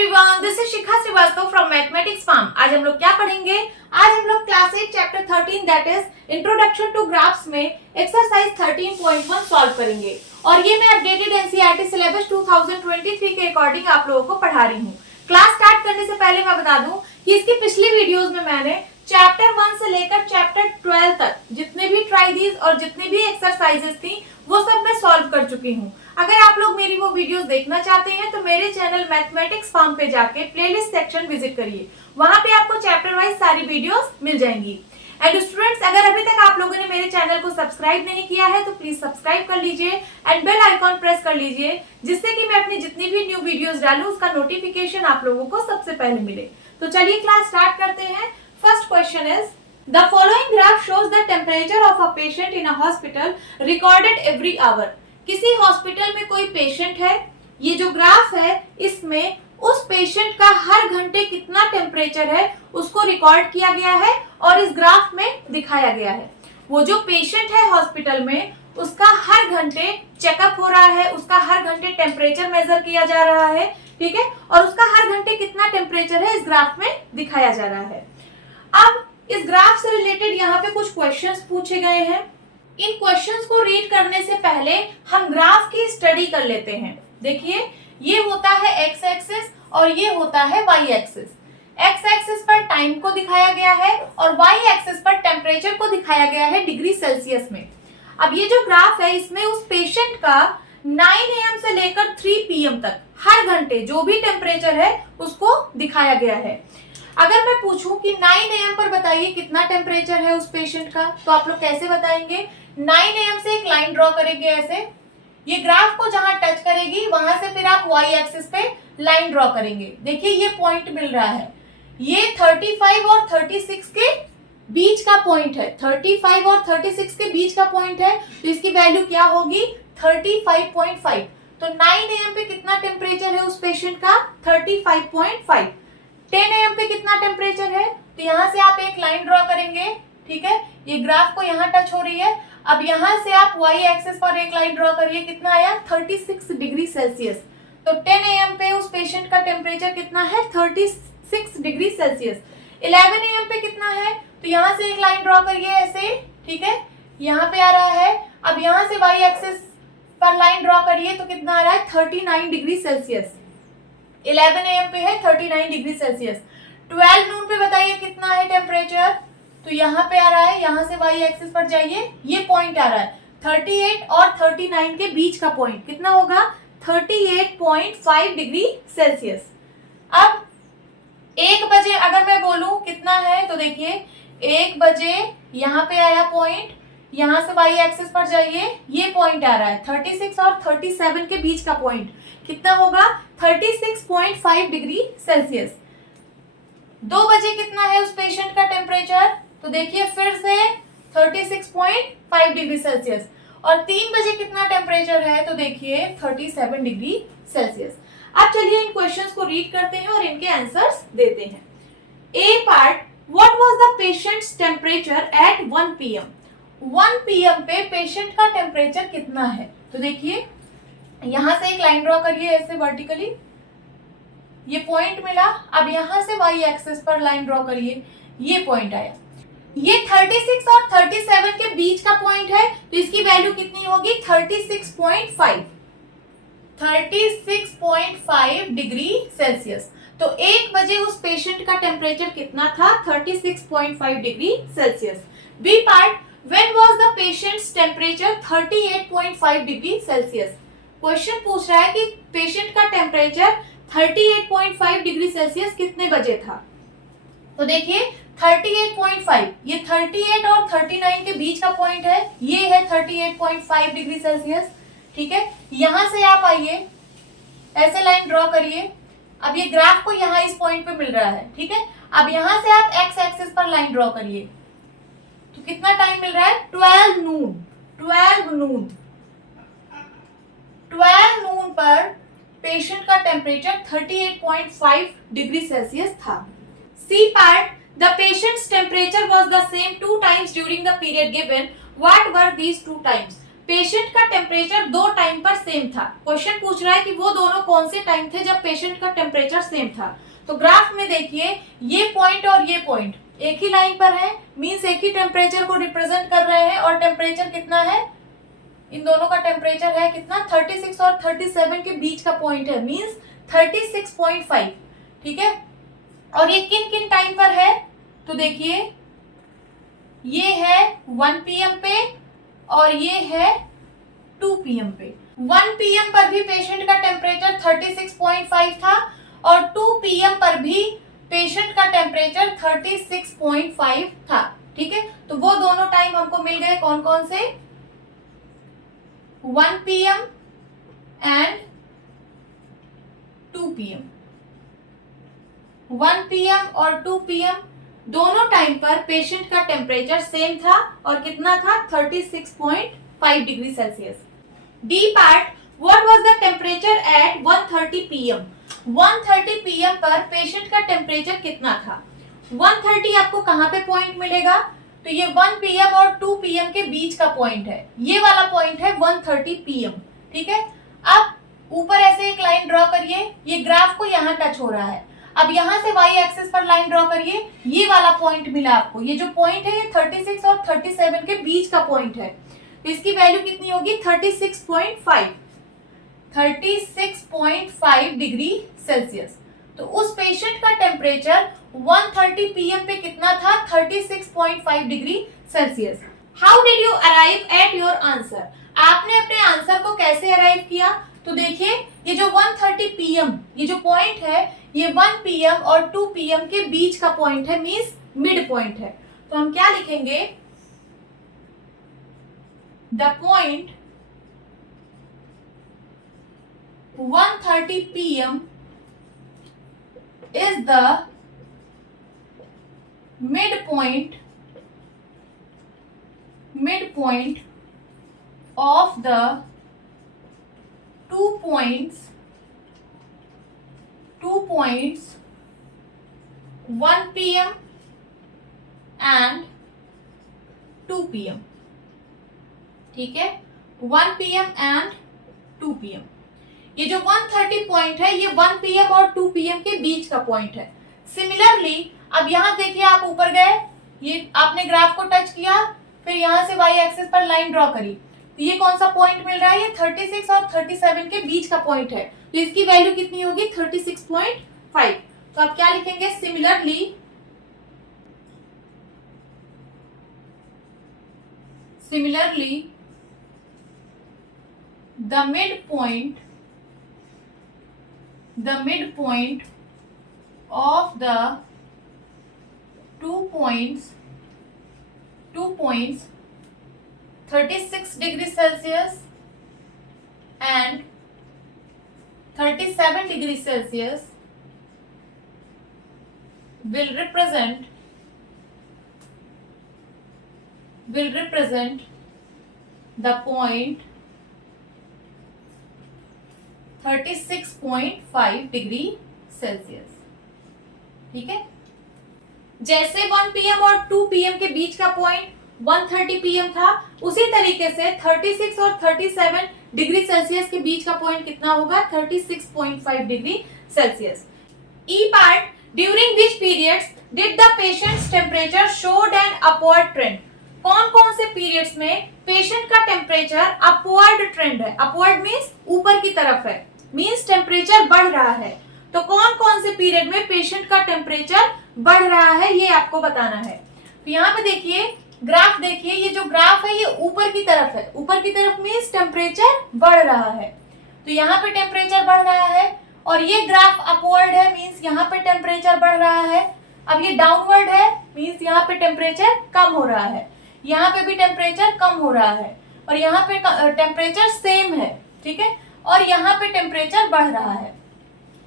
Everyone, this is Shikha Srivastava from mathematics farm. आज हम लोग क्या पढ़ेंगे? आज हम लोग class 8 chapter 13 that is introduction to graphs में एक्सरसाइज 13.1 सॉल्व करेंगे। और ये मैं अपडेटेड एनसीईआरटी सिलेबस 2023 के अकॉर्डिंग आप लोगों को पढ़ा रही हूँ। क्लास स्टार्ट करने से पहले मैं बता दूं कि इसकी पिछली वीडियोस में मैंने चैप्टर 1 से लेकर चैप्टर 12 तक जितने भी ट्राइडीज और जितने भी एक्सरसाइजेस थी वो सब मैं सॉल्व कर चुकी हूँ। अगर आप लोग मेरी वो वीडियोस देखना चाहते हैं तो मेरे चैनल मैथमेटिक्स फार्म पे जाके प्लेलिस्ट सेक्शन विजिट करिए, वहां पे आपको चैप्टर वाइज सारी वीडियोस मिल जाएंगी। एंड स्टूडेंट्स, अगर अभी तक आप लोगों ने मेरे चैनल को सब्सक्राइब नहीं किया है तो प्लीज सब्सक्राइब कर लीजिए एंड बेल आइकॉन प्रेस कर लीजिए, जिससे कि मैं अपनी जितनी भी न्यू वीडियोस डालूं उसका नोटिफिकेशन आप लोगों को सबसे पहले मिले। तो चलिए क्लास स्टार्ट करते हैं। First question is the following graph shows the temperature of a patient in a hospital recorded every hour. किसी हॉस्पिटल में कोई पेशेंट है, ये जो ग्राफ है इसमें उस पेशेंट का हर घंटे कितना टेम्परेचर है उसको रिकॉर्ड किया गया है और इस ग्राफ में दिखाया गया है। वो जो पेशेंट है हॉस्पिटल में उसका हर घंटे चेकअप हो रहा है, उसका हर घंटे टेम्परेचर मेजर किया जा रहा है, ठीक है, और उसका हर घंटे कितना टेम्परेचर है इस ग्राफ में दिखाया जा रहा है। अब इस ग्राफ से रिलेटेड यहाँ पे कुछ क्वेश्चंस पूछे गए हैं। इन क्वेश्चंस को रीड करने से पहले हम ग्राफ की स्टडी कर लेते हैं। देखिए, ये होता है एक्स एक्सिस और ये होता है वाई एक्सिस। एक्स एक्सिस पर टाइम को दिखाया गया है और वाई एक्सिस पर टेम्परेचर को दिखाया गया है डिग्री सेल्सियस में। अब ये जो ग्राफ है इसमें उस पेशेंट का 9 AM से लेकर 3 PM तक हर घंटे जो भी टेम्परेचर है उसको दिखाया गया है। अगर मैं पूछूं कि 9 AM पर बताइए कितना टेम्परेचर है उस पेशेंट का, तो आप लोग कैसे बताएंगे? 9 AM से एक लाइन ड्रॉ करेंगे ऐसे, ये ग्राफ को जहां टच करेगी वहां से फिर आप वाई एक्सिस पे लाइन ड्रॉ करेंगे। देखिए ये पॉइंट मिल रहा है, ये 35 और 36 के बीच का पॉइंट है। 35 और 36 के बीच का पॉइंट है तो इसकी वैल्यू क्या होगी? 35.5। तो 9 AM पे कितना टेम्परेचर है उस पेशेंट का? 35.5। 10 AM पे कितना टेम्परेचर है? तो यहाँ से आप एक लाइन ड्रॉ करेंगे, ठीक है, ये ग्राफ को यहाँ टच हो रही है। अब यहाँ से आप वाई एक्सिस पर एक लाइन ड्रॉ करिए, कितना आया? 36 डिग्री सेल्सियस। तो 10 AM पे उस पेशेंट का टेम्परेचर कितना है? 36 डिग्री सेल्सियस। 11 AM पे कितना है? तो यहाँ से एक लाइन ड्रॉ करिए ऐसे, ठीक है, यहाँ पे आ रहा है। अब यहाँ से वाई एक्सिस पर लाइन ड्रॉ करिए तो कितना आ रहा है? 39 डिग्री सेल्सियस। 11 AM पे है 39 डिग्री सेल्सियस। 12 नून पे बताइए कितना है टेम्परेचर? तो यहाँ पे आ रहा है, यहाँ से वाई एक्सिस पर जाइए, ये पॉइंट आ रहा है 38 और 39 के बीच का पॉइंट कितना होगा? 38.5 डिग्री सेल्सियस। अब 1 बजे अगर मैं बोलूं कितना है, तो देखिए 1 बजे यहाँ पे आया पॉइंट, यहाँ से वाई एक्सिस पर जाइए, ये पॉइंट आ रहा है 36 और 37 के बीच का पॉइंट कितना होगा? 36.5 डिग्री सेल्सियस। 2 बजे कितना है उस पेशेंट का टेम्परेचर? तो देखिए फिर से 36.5 डिग्री सेल्सियस। और 3 बजे कितना टेम्परेचर है? तो देखिए 37 डिग्री सेल्सियस। अब चलिए इन क्वेश्चंस को रीड करते हैं और इनके आंसर्स देते हैं। A part, what was the patients temperature at 1 PM? 1 PM पे पेशेंट का टेम्परेचर कितना है? तो देखिए यहां से एक लाइन ड्रॉ करिए ऐसे वर्टिकली, ये पॉइंट मिला। अब यहां से वाई एक्सिस पर लाइन ड्रॉ करिए, ये पॉइंट आया। ये 36 और 37 के बीच का पॉइंट है तो इसकी वैल्यू कितनी होगी? 36.5। 36.5 डिग्री सेल्सियस। तो 1 बजे उस पेशेंट का टेम्परेचर कितना था? 36.5 degree Celsius. B part, when was the patients temperature 38.5 degree Celsius? Question पूछ रहा है कि पेशेंट का टेम्परेचर 38.5 डिग्री सेल्सियस कितने बजे था? तो देखिए 38.5, ये 38 और 39 के बीच का पॉइंट है, ये है 38.5 डिग्री सेल्सियस, ठीक है। यहां से आप आइए, ऐसे लाइन ड्रॉ करिए। अब ये ग्राफ को यहाँ इस पॉइंट पे मिल रहा है, ठीक है। अब यहां से आप एक्स एक्सिस पर लाइन ड्रॉ करिए, तो कितना टाइम मिल रहा है? 12 नून। 12 नून 12 नून पर पेशेंट का टेम्परेचर 38.5 डिग्री सेल्सियस था। C part, the patients temperature was the same 2 times during the period given, what were these 2 times? Patient का टेम्परेचर दो टाइम पर सेम था। क्वेश्चन पूछ रहा है कि वो दोनों कौन से टाइम थे जब पेशेंट का टेम्परेचर सेम था। तो ग्राफ में देखिए ये पॉइंट और ये पॉइंट एक ही लाइन पर है, मींस एक ही टेम्परेचर को रिप्रेजेंट कर रहे हैं। और टेम्परेचर कितना है, इन दोनों का टेम्परेचर है कितना, 36 और 37 के बीच का पॉइंट है, मींस 36.5। ठीक है, और ये किन किन टाइम पर है, तो देखिए ये है 1 PM पे और ये है 2 PM पे। 1 PM पर भी पेशेंट का टेम्परेचर 36.5 था और 2 PM पर भी पेशेंट का टेम्परेचर 36.5 था। ठीक है, तो वो दोनों टाइम हमको मिल गए, कौन कौन से, 1 PM एंड 2 PM। 1 PM और 2 PM दोनों टाइम पर पेशेंट का टेम्परेचर सेम था और कितना था, 36.5 degree Celsius. D part, what was the temperature at 1:30 PM। 1:30 PM पर पेशेंट का टेम्परेचर कितना था। 1:30 आपको कहाँ पे पॉइंट मिलेगा, तो ये 1 PM और 2 PM के बीच का पॉइंट है, ये वाला पॉइंट है 1:30 PM। ठीक है, अब ऊपर ऐसे एक लाइन ड्रॉ करिए, ये ग्राफ को यहाँ टच हो रहा है। अब यहाँ से y एक्सिस पर लाइन ड्रॉ करिए, ये वाला पॉइंट मिला आपको, ये जो पॉइंट है ये 36 और 37 के बीच का पॉइंट है। तो इसकी वैल्यू कितनी होगी, 36.5 डिग्री सेल्सियस। तो उस पेशेंट का टेम्परेचर 1:30 PM पे कितना था, 36.5 degree Celsius. How did you arrive at your answer, आपने अपने आंसर को कैसे अराइव किया, तो देखिए ये जो 1:30 PM ये जो पॉइंट है ये 1 PM और 2 PM के बीच का पॉइंट है, मींस मिड पॉइंट है। तो हम क्या लिखेंगे, the point 1:30 PM is the midpoint of the 2 points 1 PM and 2 PM। ठीक है, 1 PM and 2 PM। ये जो 1:30 पॉइंट है ये 1 PM और 2 PM के बीच का पॉइंट है। सिमिलरली अब यहाँ देखिए, आप ऊपर गए, ये आपने ग्राफ को टच किया, फिर यहाँ से y एक्सिस पर लाइन ड्रॉ करी, तो ये कौन सा पॉइंट मिल रहा है, ये 36 और 37 के बीच का पॉइंट है। तो इसकी वैल्यू कितनी होगी, 36.5। तो आप क्या लिखेंगे, similarly the midpoint of the 2 points 36 degree Celsius and 37 degree Celsius will represent the point 36.5 degree Celsius. ठीक है, जैसे 1 PM और 2 PM के बीच का पॉइंट 1:30 PM था, उसी तरीके से 36 और 37 डिग्री सेल्सियस के बीच का पॉइंट कितना होगा, 36.5 degree Celsius. E part, during which periods did the patients temperature showed an upward trend. कौन कौन से पीरियड्स में पेशेंट का टेम्परेचर अपवर्ड ट्रेंड है, अपवर्ड मींस ऊपर की तरफ है, मींस टेम्परेचर बढ़ रहा है। तो कौन कौन से पीरियड में पेशेंट का टेम्परेचर बढ़ रहा है ये आपको बताना है। तो यहाँ पे देखिए ग्राफ, देखिए ये जो ग्राफ है ये ऊपर की तरफ है, ऊपर की तरफ मींस टेम्परेचर बढ़ रहा है, तो यहाँ पे टेम्परेचर बढ़ रहा है। और ये ग्राफ अपवर्ड है, मींस यहाँ पे टेम्परेचर बढ़ रहा है। अब ये डाउनवर्ड है, मींस यहाँ पे टेम्परेचर कम हो रहा है, यहाँ पे भी टेम्परेचर कम हो रहा है, और यहाँ पे टेम्परेचर सेम है। ठीक है, और यहाँ पे टेम्परेचर बढ़ रहा है।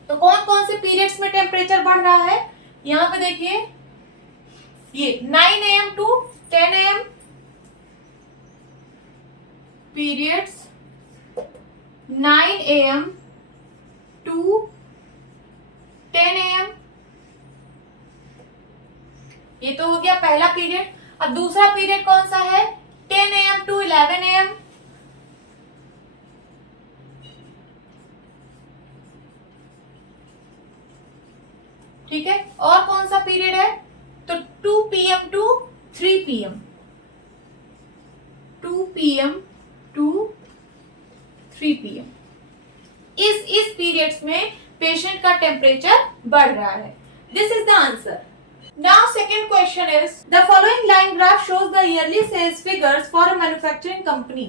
तो कौन कौन से पीरियड्स में टेम्परेचर बढ़ रहा है, यहाँ पे देखिए ये 9 AM to 10 AM periods, 9 AM to 10 AM, ये तो हो गया पहला पीरियड। अब दूसरा पीरियड कौन सा है, 10 AM to 11 AM, ठीक है, और कौन सा पीरियड है, तो 2 PM to 3 PM, 2 PM to 3 PM, इस पीरियड्स में पेशेंट का टेम्परेचर बढ़ रहा है। This is the answer. Now second question is the following line graph shows the yearly sales figures for a manufacturing company।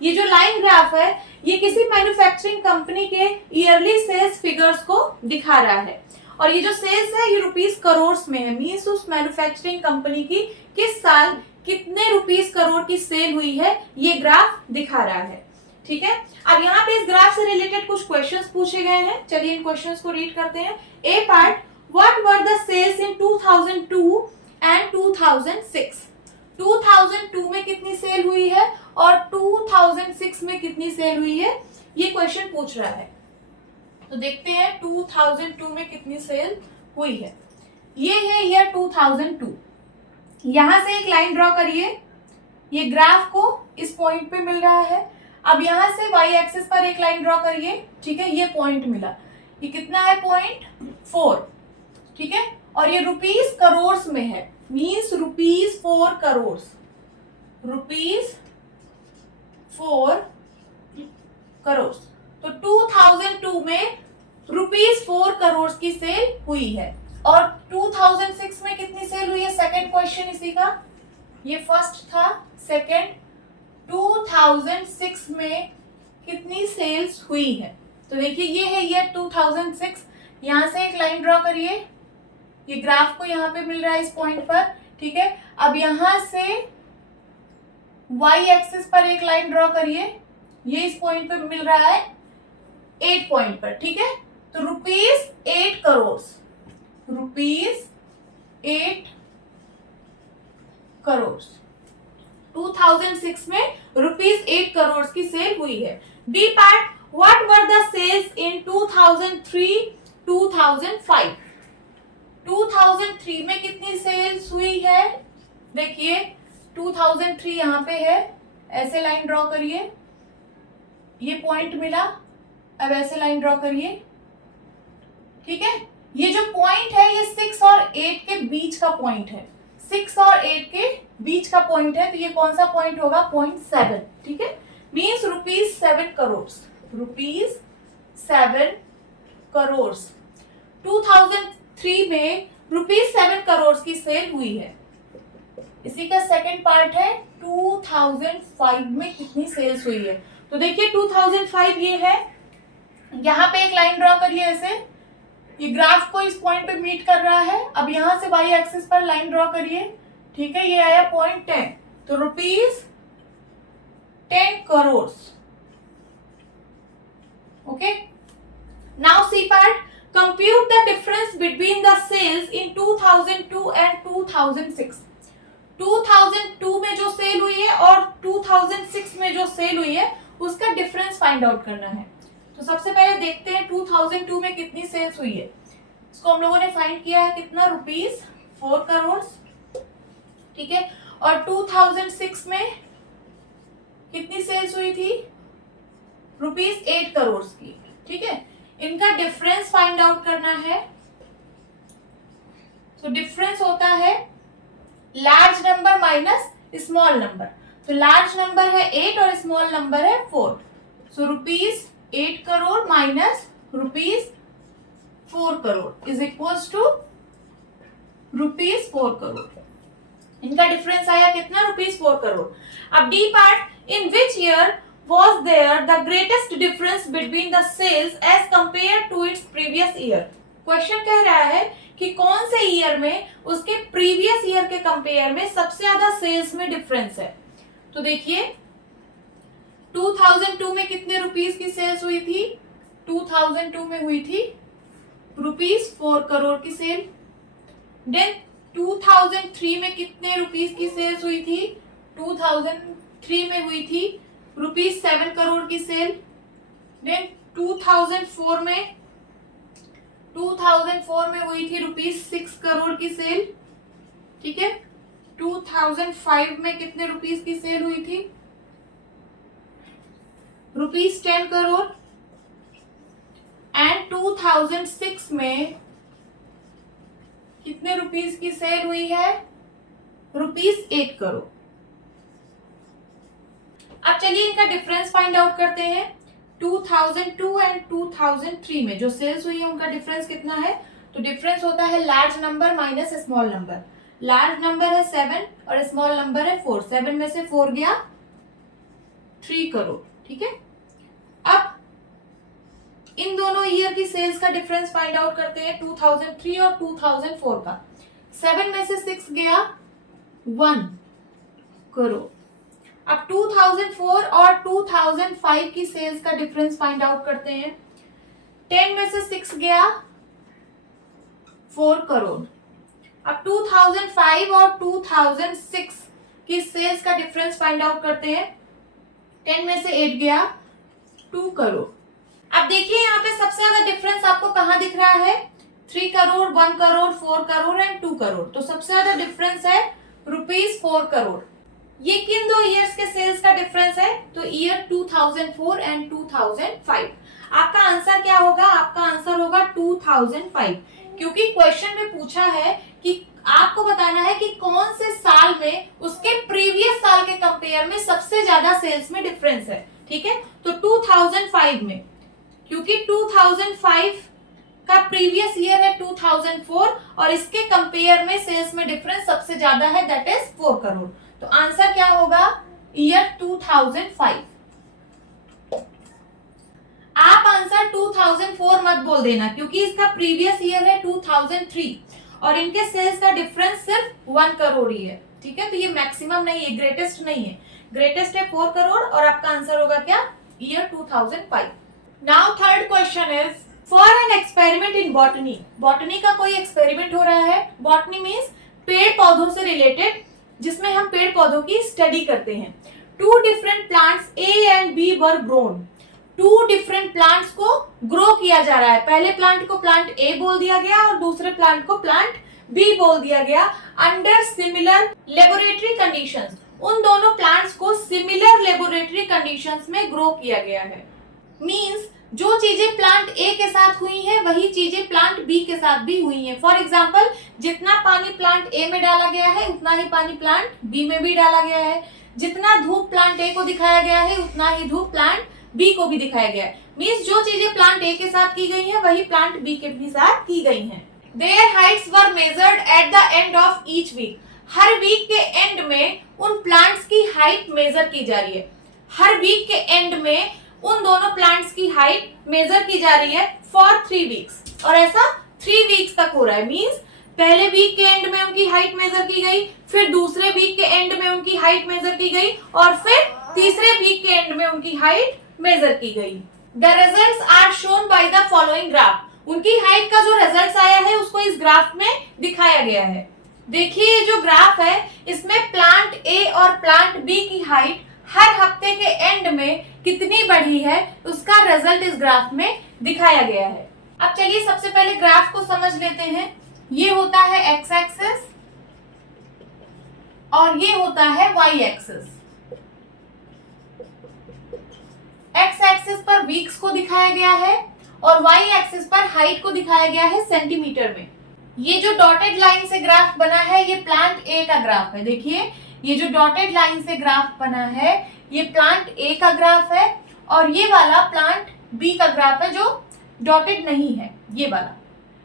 ये जो लाइन ग्राफ है ये किसी मैन्युफैक्चरिंग कंपनी के ईयरली सेल्स फिगर्स को दिखा रहा है, और ये जो सेल्स है ये रुपीस करोड़ में है, मींस उस मैन्युफैक्चरिंग कंपनी की किस साल कितने रुपीस करोड़ की सेल हुई है ये ग्राफ दिखा रहा है। ठीक है, अब यहाँ पे इस ग्राफ से रिलेटेड कुछ क्वेश्चंस पूछे गए हैं, चलिए इन क्वेश्चंस को रीड करते हैं। A part, what were the sales in 2002 and 2006। 2002 में कितनी सेल हुई है और 2006 में कितनी सेल हुई है, ये क्वेश्चन पूछ रहा है। तो देखते हैं 2002 में कितनी सेल हुई है। ये है ईयर 2002। यहां से एक लाइन ड्रॉ करिए, ये ग्राफ को इस पॉइंट पे मिल रहा है। अब यहां से वाई एक्सिस पर एक लाइन ड्रॉ करिए, ठीक है, ये पॉइंट मिला, ये कितना है, 0.4, ठीक है, और ये रुपीस करोड़ में है, means rupees 4 crore, rupees 4 crore. तो 2002 में रुपीस 4 करोड़ की सेल हुई है, और 2006 में कितनी सेल हुई है, सेकंड क्वेश्चन इसी का, ये फर्स्ट था, सेकंड 2006 में कितनी सेल्स हुई है। तो देखिए ये है ईयर 2006, यहां से एक लाइन ड्रॉ करिए, ये ग्राफ को यहाँ पे मिल रहा है इस पॉइंट पर, ठीक है। अब यहां से वाई एक्सिस पर एक लाइन ड्रॉ करिए, ये इस पॉइंट पे मिल रहा है 8 पॉइंट पर, ठीक है। तो रुपीस 8 करोड़, रुपीस 8 करोड़ 2006 में रुपीस 8 करोड़ की सेल हुई है। B part, what were the sales in 2003 2005। 2003 में कितनी सेल्स हुई है, देखिए 2003 यहाँ पे है, ऐसे लाइन ड्रॉ करिए, ये पॉइंट मिला, अब ऐसे लाइन ड्रॉ करिए, ठीक है। ये जो पॉइंट है ये 6 और 8 के बीच का पॉइंट है, 6 और 8 के बीच का पॉइंट है, तो ये कौन सा पॉइंट होगा, 0.7, ठीक है, means rupees 7 crore, rupees 7 crore 2003 में रुपीस 7 करोड़ की सेल हुई है। इसी का सेकंड पार्ट है 2005 में कितनी सेल्स हुई है। तो देखिए 2005 ये है, यहाँ पे एक लाइन ड्रॉ करिए ऐसे, ये ग्राफ को इस पॉइंट पे मीट कर रहा है। अब यहां से वाई एक्सिस पर लाइन ड्रॉ करिए, ठीक है, ये आया 0.10, तो rupees 10 crore. Okay, now C part, compute the difference between the sales in 2002 and 2006। 2002 में जो सेल हुई है और 2006 में जो सेल हुई है उसका डिफरेंस फाइंड आउट करना है। तो सबसे पहले देखते हैं 2002 में कितनी सेल्स हुई है, इसको हम लोगों ने फाइंड किया है कितना, रुपीस 4 करोड़, ठीक है, और 2006 में कितनी सेल्स हुई थी, रुपीस 8 करोड़ की, ठीक है। इनका डिफरेंस फाइंड आउट करना है, तो डिफरेंस होता है large number minus small number, तो लार्ज नंबर है 8 और स्मॉल नंबर है 4, so rupees 8 crore minus rupees 4 crore is equals to rupees 4 crore. इनका डिफरेंस आया कितना, रुपीस 4 करोड़। अब D part, in which year was there the greatest difference between the sales as compared to its previous year। Question कह रहा है कि कौन से ईयर में उसके प्रीवियस ईयर के कंपेयर में सबसे ज्यादा सेल्स में डिफरेंस है। तो देखिए 2002 में कितने रुपीस की सेल्स हुई थी, 2002 में हुई थी रुपीस 4 करोड़ की सेल। देन 2003 में कितने रुपीस की सेल्स हुई थी, 2003 में हुई थी रुपीस 7 करोड़ की सेल। देन 2004 में हुई थी रुपीस 6 करोड़ की सेल, ठीक है। 2005 में कितने रुपीस की सेल हुई थी, रुपीस 10 करोड़, एंड 2006 में कितने रुपीस की सेल हुई है? ₹8 करोड़। अब चलिए इनका डिफरेंस फाइंड आउट करते हैं। 2002 एंड 2003 में जो सेल्स हुई है उनका डिफरेंस कितना है? तो डिफरेंस होता है large number minus small number. Large number है 7 और स्मॉल नंबर है 4। 7 में से 4 गया 3 करोड़। ठीक है, अब इन दोनों ईयर की सेल्स का डिफरेंस फाइंड आउट करते हैं 2003 और 2004 का। 7 में से 6 गया 1 करोड़। अब 2004 और 2005 की सेल्स का डिफरेंस फाइंड आउट करते हैं। 10 में से 6 गया 4 करोड़। अब 2005 और 2006 की सेल्स का डिफरेंस फाइंड आउट करते हैं। 10 में से 8 गया 2 करोड़। अब देखिए यहाँ पे सबसे ज्यादा डिफरेंस आपको कहाँ दिख रहा है? 3 करोड़, 1 करोड़, 4 करोड़ एंड 2 करोड़। तो सबसे ज्यादा डिफरेंस है ₹4 करोड़। ये किन दो ईयर्स के सेल्स का डिफरेंस है? तो ईयर 2004 एंड 2005। आपका आंसर क्या होगा? आपका आंसर होगा 2005, क्योंकि क्वेश्चन में पूछा है कि आपको बताना है कि कौन से साल में उसके प्रीवियस साल के कंपेयर में सबसे ज्यादा सेल्स में डिफरेंस है। ठीक है, तो 2005 में, क्योंकि 2005 का प्रीवियस ईयर है 2004 और इसके कंपेयर में सेल्स में डिफरेंस सबसे ज्यादा है, दैट इज 4 करोड़। तो आंसर क्या होगा? ईयर 2005। आप आंसर 2004 मत बोल देना, क्योंकि इसका प्रीवियस ईयर है 2003 और इनके सेल्स का डिफरेंस सिर्फ 1 करोड़ ही है। ठीक है, तो ये मैक्सिमम नहीं है, ग्रेटेस्ट नहीं है। ग्रेटेस्ट है 4 करोड़ और आपका आंसर होगा क्या? Year 2005। Now third question is for an experiment in botany. Botany का कोई एक्सपेरिमेंट हो रहा है। बॉटनी मीन्स पेड़ पौधों से रिलेटेड, जिसमें हम पेड़ पौधों की स्टडी करते हैं। 2 different plants A and B were grown. 2 different plants को ग्रो किया जा रहा है। पहले प्लांट को प्लांट A बोल दिया गया और दूसरे प्लांट को प्लांट B बोल दिया गया अंडर सिमिलर लेबोरेटरी कंडीशंस। उन दोनों प्लांट्स को सिमिलर लेबोरेटरी कंडीशंस में ग्रो किया गया है। मीन्स जो चीजें प्लांट A के साथ हुई हैं वही चीजें प्लांट B के साथ भी हुई हैं। फॉर एग्जाम्पल, जितना पानी प्लांट A में डाला गया है उतना ही पानी प्लांट B में भी डाला गया है। जितना धूप प्लांट A को दिखाया गया है उतना ही धूप प्लांट B को भी दिखाया गया है। मीन्स जो चीजें प्लांट A के साथ की गई हैं वही प्लांट B के भी साथ की गई हैं। Their heights were measured at the end of each week. हर वीक के एंड में उन प्लांट्स की हाइट मेजर की जा रही है। हर वीक के एंड में उन दोनों प्लांट्स की हाइट मेजर की जा रही है फॉर 3 वीक्स, और ऐसा 3 वीक्स तक हो रहा है। मींस पहले वीक के एंड में उनकी हाइट मेजर की गई, फिर दूसरे वीक के एंड में उनकी हाइट मेजर की गई और फिर तीसरे वीक के एंड में उनकी हाइट मेजर की गई। The results are shown by the following graph. उनकी हाइट का जो रिजल्ट्स आया है उसको इस ग्राफ में दिखाया गया है। देखिए ये जो ग्राफ है इसमें प्लांट A और प्लांट B की हाइट हर हफ्ते के एंड में कितनी बढ़ी है उसका रिजल्ट इस ग्राफ में दिखाया गया है। अब चलिए सबसे पहले ग्राफ को समझ लेते हैं। ये होता है एक्स एक्सिस और ये होता है वाई एक्सिस। एक्स एक्सिस पर वीक्स को दिखाया गया है और वाई एक्सिस पर हाइट को दिखाया गया है सेंटीमीटर में। ये जो डॉटेड लाइन से ग्राफ बना है ये प्लांट ए का ग्राफ है। देखिए ये जो डॉटेड लाइन से ग्राफ बना है ये प्लांट ए का ग्राफ है और ये वाला प्लांट बी का ग्राफ है जो डॉटेड नहीं है। ये वाला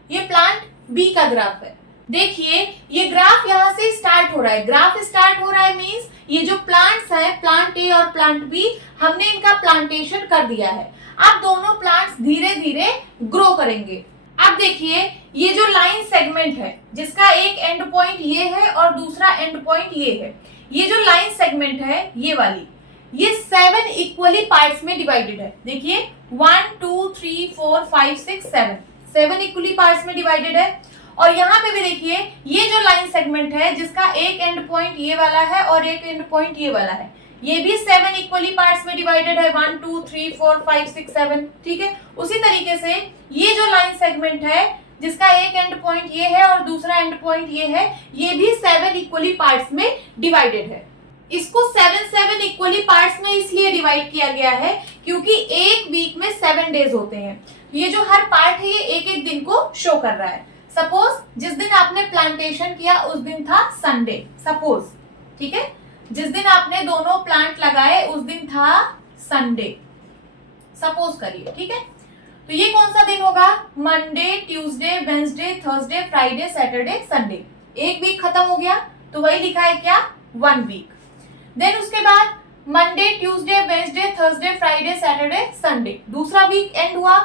ये प्लांट बी का ग्राफ है। देखिए ये ग्राफ यहाँ से स्टार्ट हो रहा है। ग्राफ स्टार्ट हो रहा है मींस ये जो प्लांट्स हैं प्लांट ए और प्लांट बी हमने इनका प्लांटेशन कर दिया है। अब दोनों प्लांट्स धीरे धीरे ग्रो करेंगे। अब देखिए ये जो लाइन सेगमेंट है जिसका एक एंड पॉइंट ये है और दूसरा एंड पॉइंट ये है, ये जो लाइन सेगमेंट है ये वाली ये 7 इक्वली पार्ट्स में डिवाइडेड है। देखिए 1 2 3 4 5 6 7 इक्वली पार्ट्स में डिवाइडेड है। और यहाँ पे भी देखिए ये जो लाइन सेगमेंट है जिसका एक एंड पॉइंट ये वाला है और एक एंड पॉइंट ये वाला है ये भी 7 इक्वली पार्ट्स में डिवाइडेड है। 1 2 3 4 5 6 7। ठीक है, उसी तरीके से ये जो लाइन सेगमेंट है जिसका एक एंड पॉइंट ये है और दूसरा एंड पॉइंट ये है ये भी 7 इक्वली पार्ट्स में डिवाइडेड है। इसको 7 इक्वली पार्ट्स में इसलिए डिवाइड किया गया है क्योंकि एक वीक में 7 डेज होते हैं। ये जो हर पार्ट है ये एक एक दिन को शो कर रहा है। सपोज जिस दिन आपने प्लांटेशन किया उस दिन था संडे, सपोज, ठीक है, जिस दिन आपने दोनों प्लांट लगाए उस दिन था संडे, सपोज करिए, ठीक है। तो ये कौन सा दिन होगा? Monday, Tuesday, Wednesday, Thursday, Friday, Saturday, Sunday. एक वीक खत्म हो गया तो वही लिखा है क्या? 1 वीक। देन उसके बाद Monday, Tuesday, Wednesday, Thursday, Friday, Saturday, Sunday, दूसरा वीक एंड हुआ।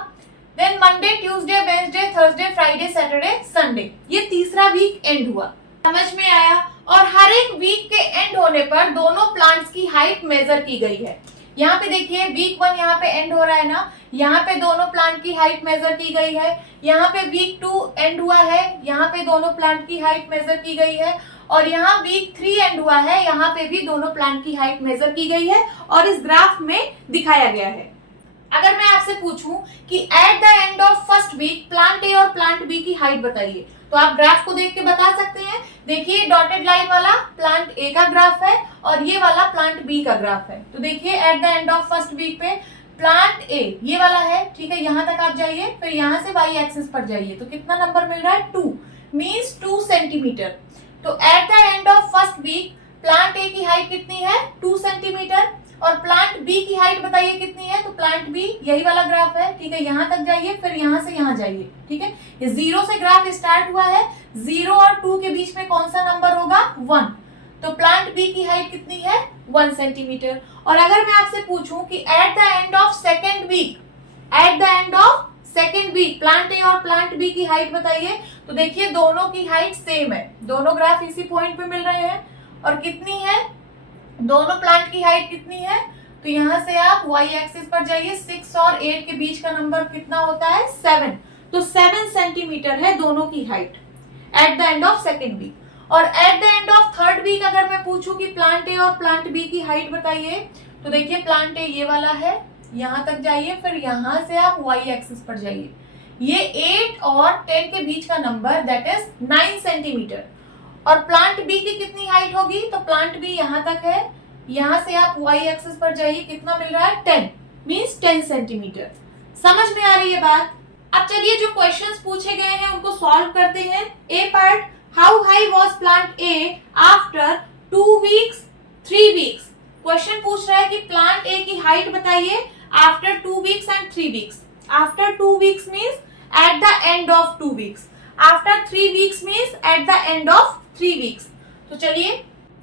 Then Monday, Tuesday, Wednesday, Thursday, Friday, Saturday, Sunday, ये तीसरा वीक एंड हुआ। समझ में आया? और हर एक वीक के एंड होने पर दोनों प्लांट्स की हाइट मेजर की गई है। यहाँ पे देखिए वीक 1 यहाँ पे एंड हो रहा है ना, यहाँ पे दोनों प्लांट की हाइट मेजर की गई है। यहाँ पे वीक 2 एंड हुआ है, यहाँ पे दोनों प्लांट की हाइट मेजर की गई है। और यहाँ वीक 3 एंड हुआ है, यहाँ पे भी दोनों प्लांट की हाइट मेजर की गई है और इस ग्राफ में दिखाया गया है। अगर मैं आपसे पूछूं कि at the end of first week plant A और प्लांट बी की हाइट बताइए, तो आप ग्राफ को देख के बता सकते हैं। देखिए डॉटेड लाइन वाला प्लांट ए का ग्राफ है और ये वाला प्लांट बी का ग्राफ है। तो देखिए at the end of first week पे प्लांट ए ये वाला है, ठीक है, यहाँ तक आप जाइए, फिर यहाँ से वाई एक्सिस पर जाइए, तो कितना नंबर मिल रहा है? 2, मीन्स 2 सेंटीमीटर। तो at the end of first week plant A की हाइट कितनी है? 2 सेंटीमीटर। और प्लांट बी की हाइट बताइए कितनी है? तो प्लांट बी यही वाला ग्राफ है, ठीक है, यहाँ तक जाइए, फिर यहाँ से यहाँ जाइए, ठीक है। ये 0 से ग्राफ स्टार्ट हुआ है, 0 और 2 के बीच में कौन सा नंबर होगा? 1। तो प्लांट बी की हाइट कितनी है? 1 सेंटीमीटर। और अगर मैं आपसे पूछूं कि at the end of second week, at the end of second week plant A और प्लांट बी की हाइट बताइए, तो देखिए दोनों की हाइट सेम है, दोनों ग्राफ इसी पॉइंट पे मिल रहे हैं। और कितनी है? दोनों प्लांट की हाइट कितनी है? तो यहाँ से आप y एक्सिस पर जाइए, 6 और 8 के बीच का नंबर कितना होता है? 7। तो 7 सेंटीमीटर है दोनों की height at the end of second week. और at the end of third week अगर मैं पूछूं कि प्लांट ए और प्लांट बी की हाइट बताइए, तो देखिए प्लांट ए ये वाला है, यहाँ तक जाइए, फिर यहाँ से आप y एक्सिस पर जाइए, ये 8 और 10 के बीच का नंबर दैट इज 9 सेंटीमीटर। और प्लांट बी की कितनी हाइट होगी? तो प्लांट बी यहाँ तक है, यहाँ से आप y एक्सिस पर जाइए, कितना मिल रहा है? 10, मीन्स 10 सेंटीमीटर। समझ में आ रही है बात? अब चलिए जो क्वेश्चंस पूछे गए हैं उनको सॉल्व करते हैं। A part, how high was plant A after 2 weeks 3 weeks. Question पूछ रहा है कि प्लांट ए की हाइट बताइए after 2 weeks and 3 weeks. After 2 weeks means at the end of 2 weeks, after 3 weeks means at the end of 3 weeks. तो चलिए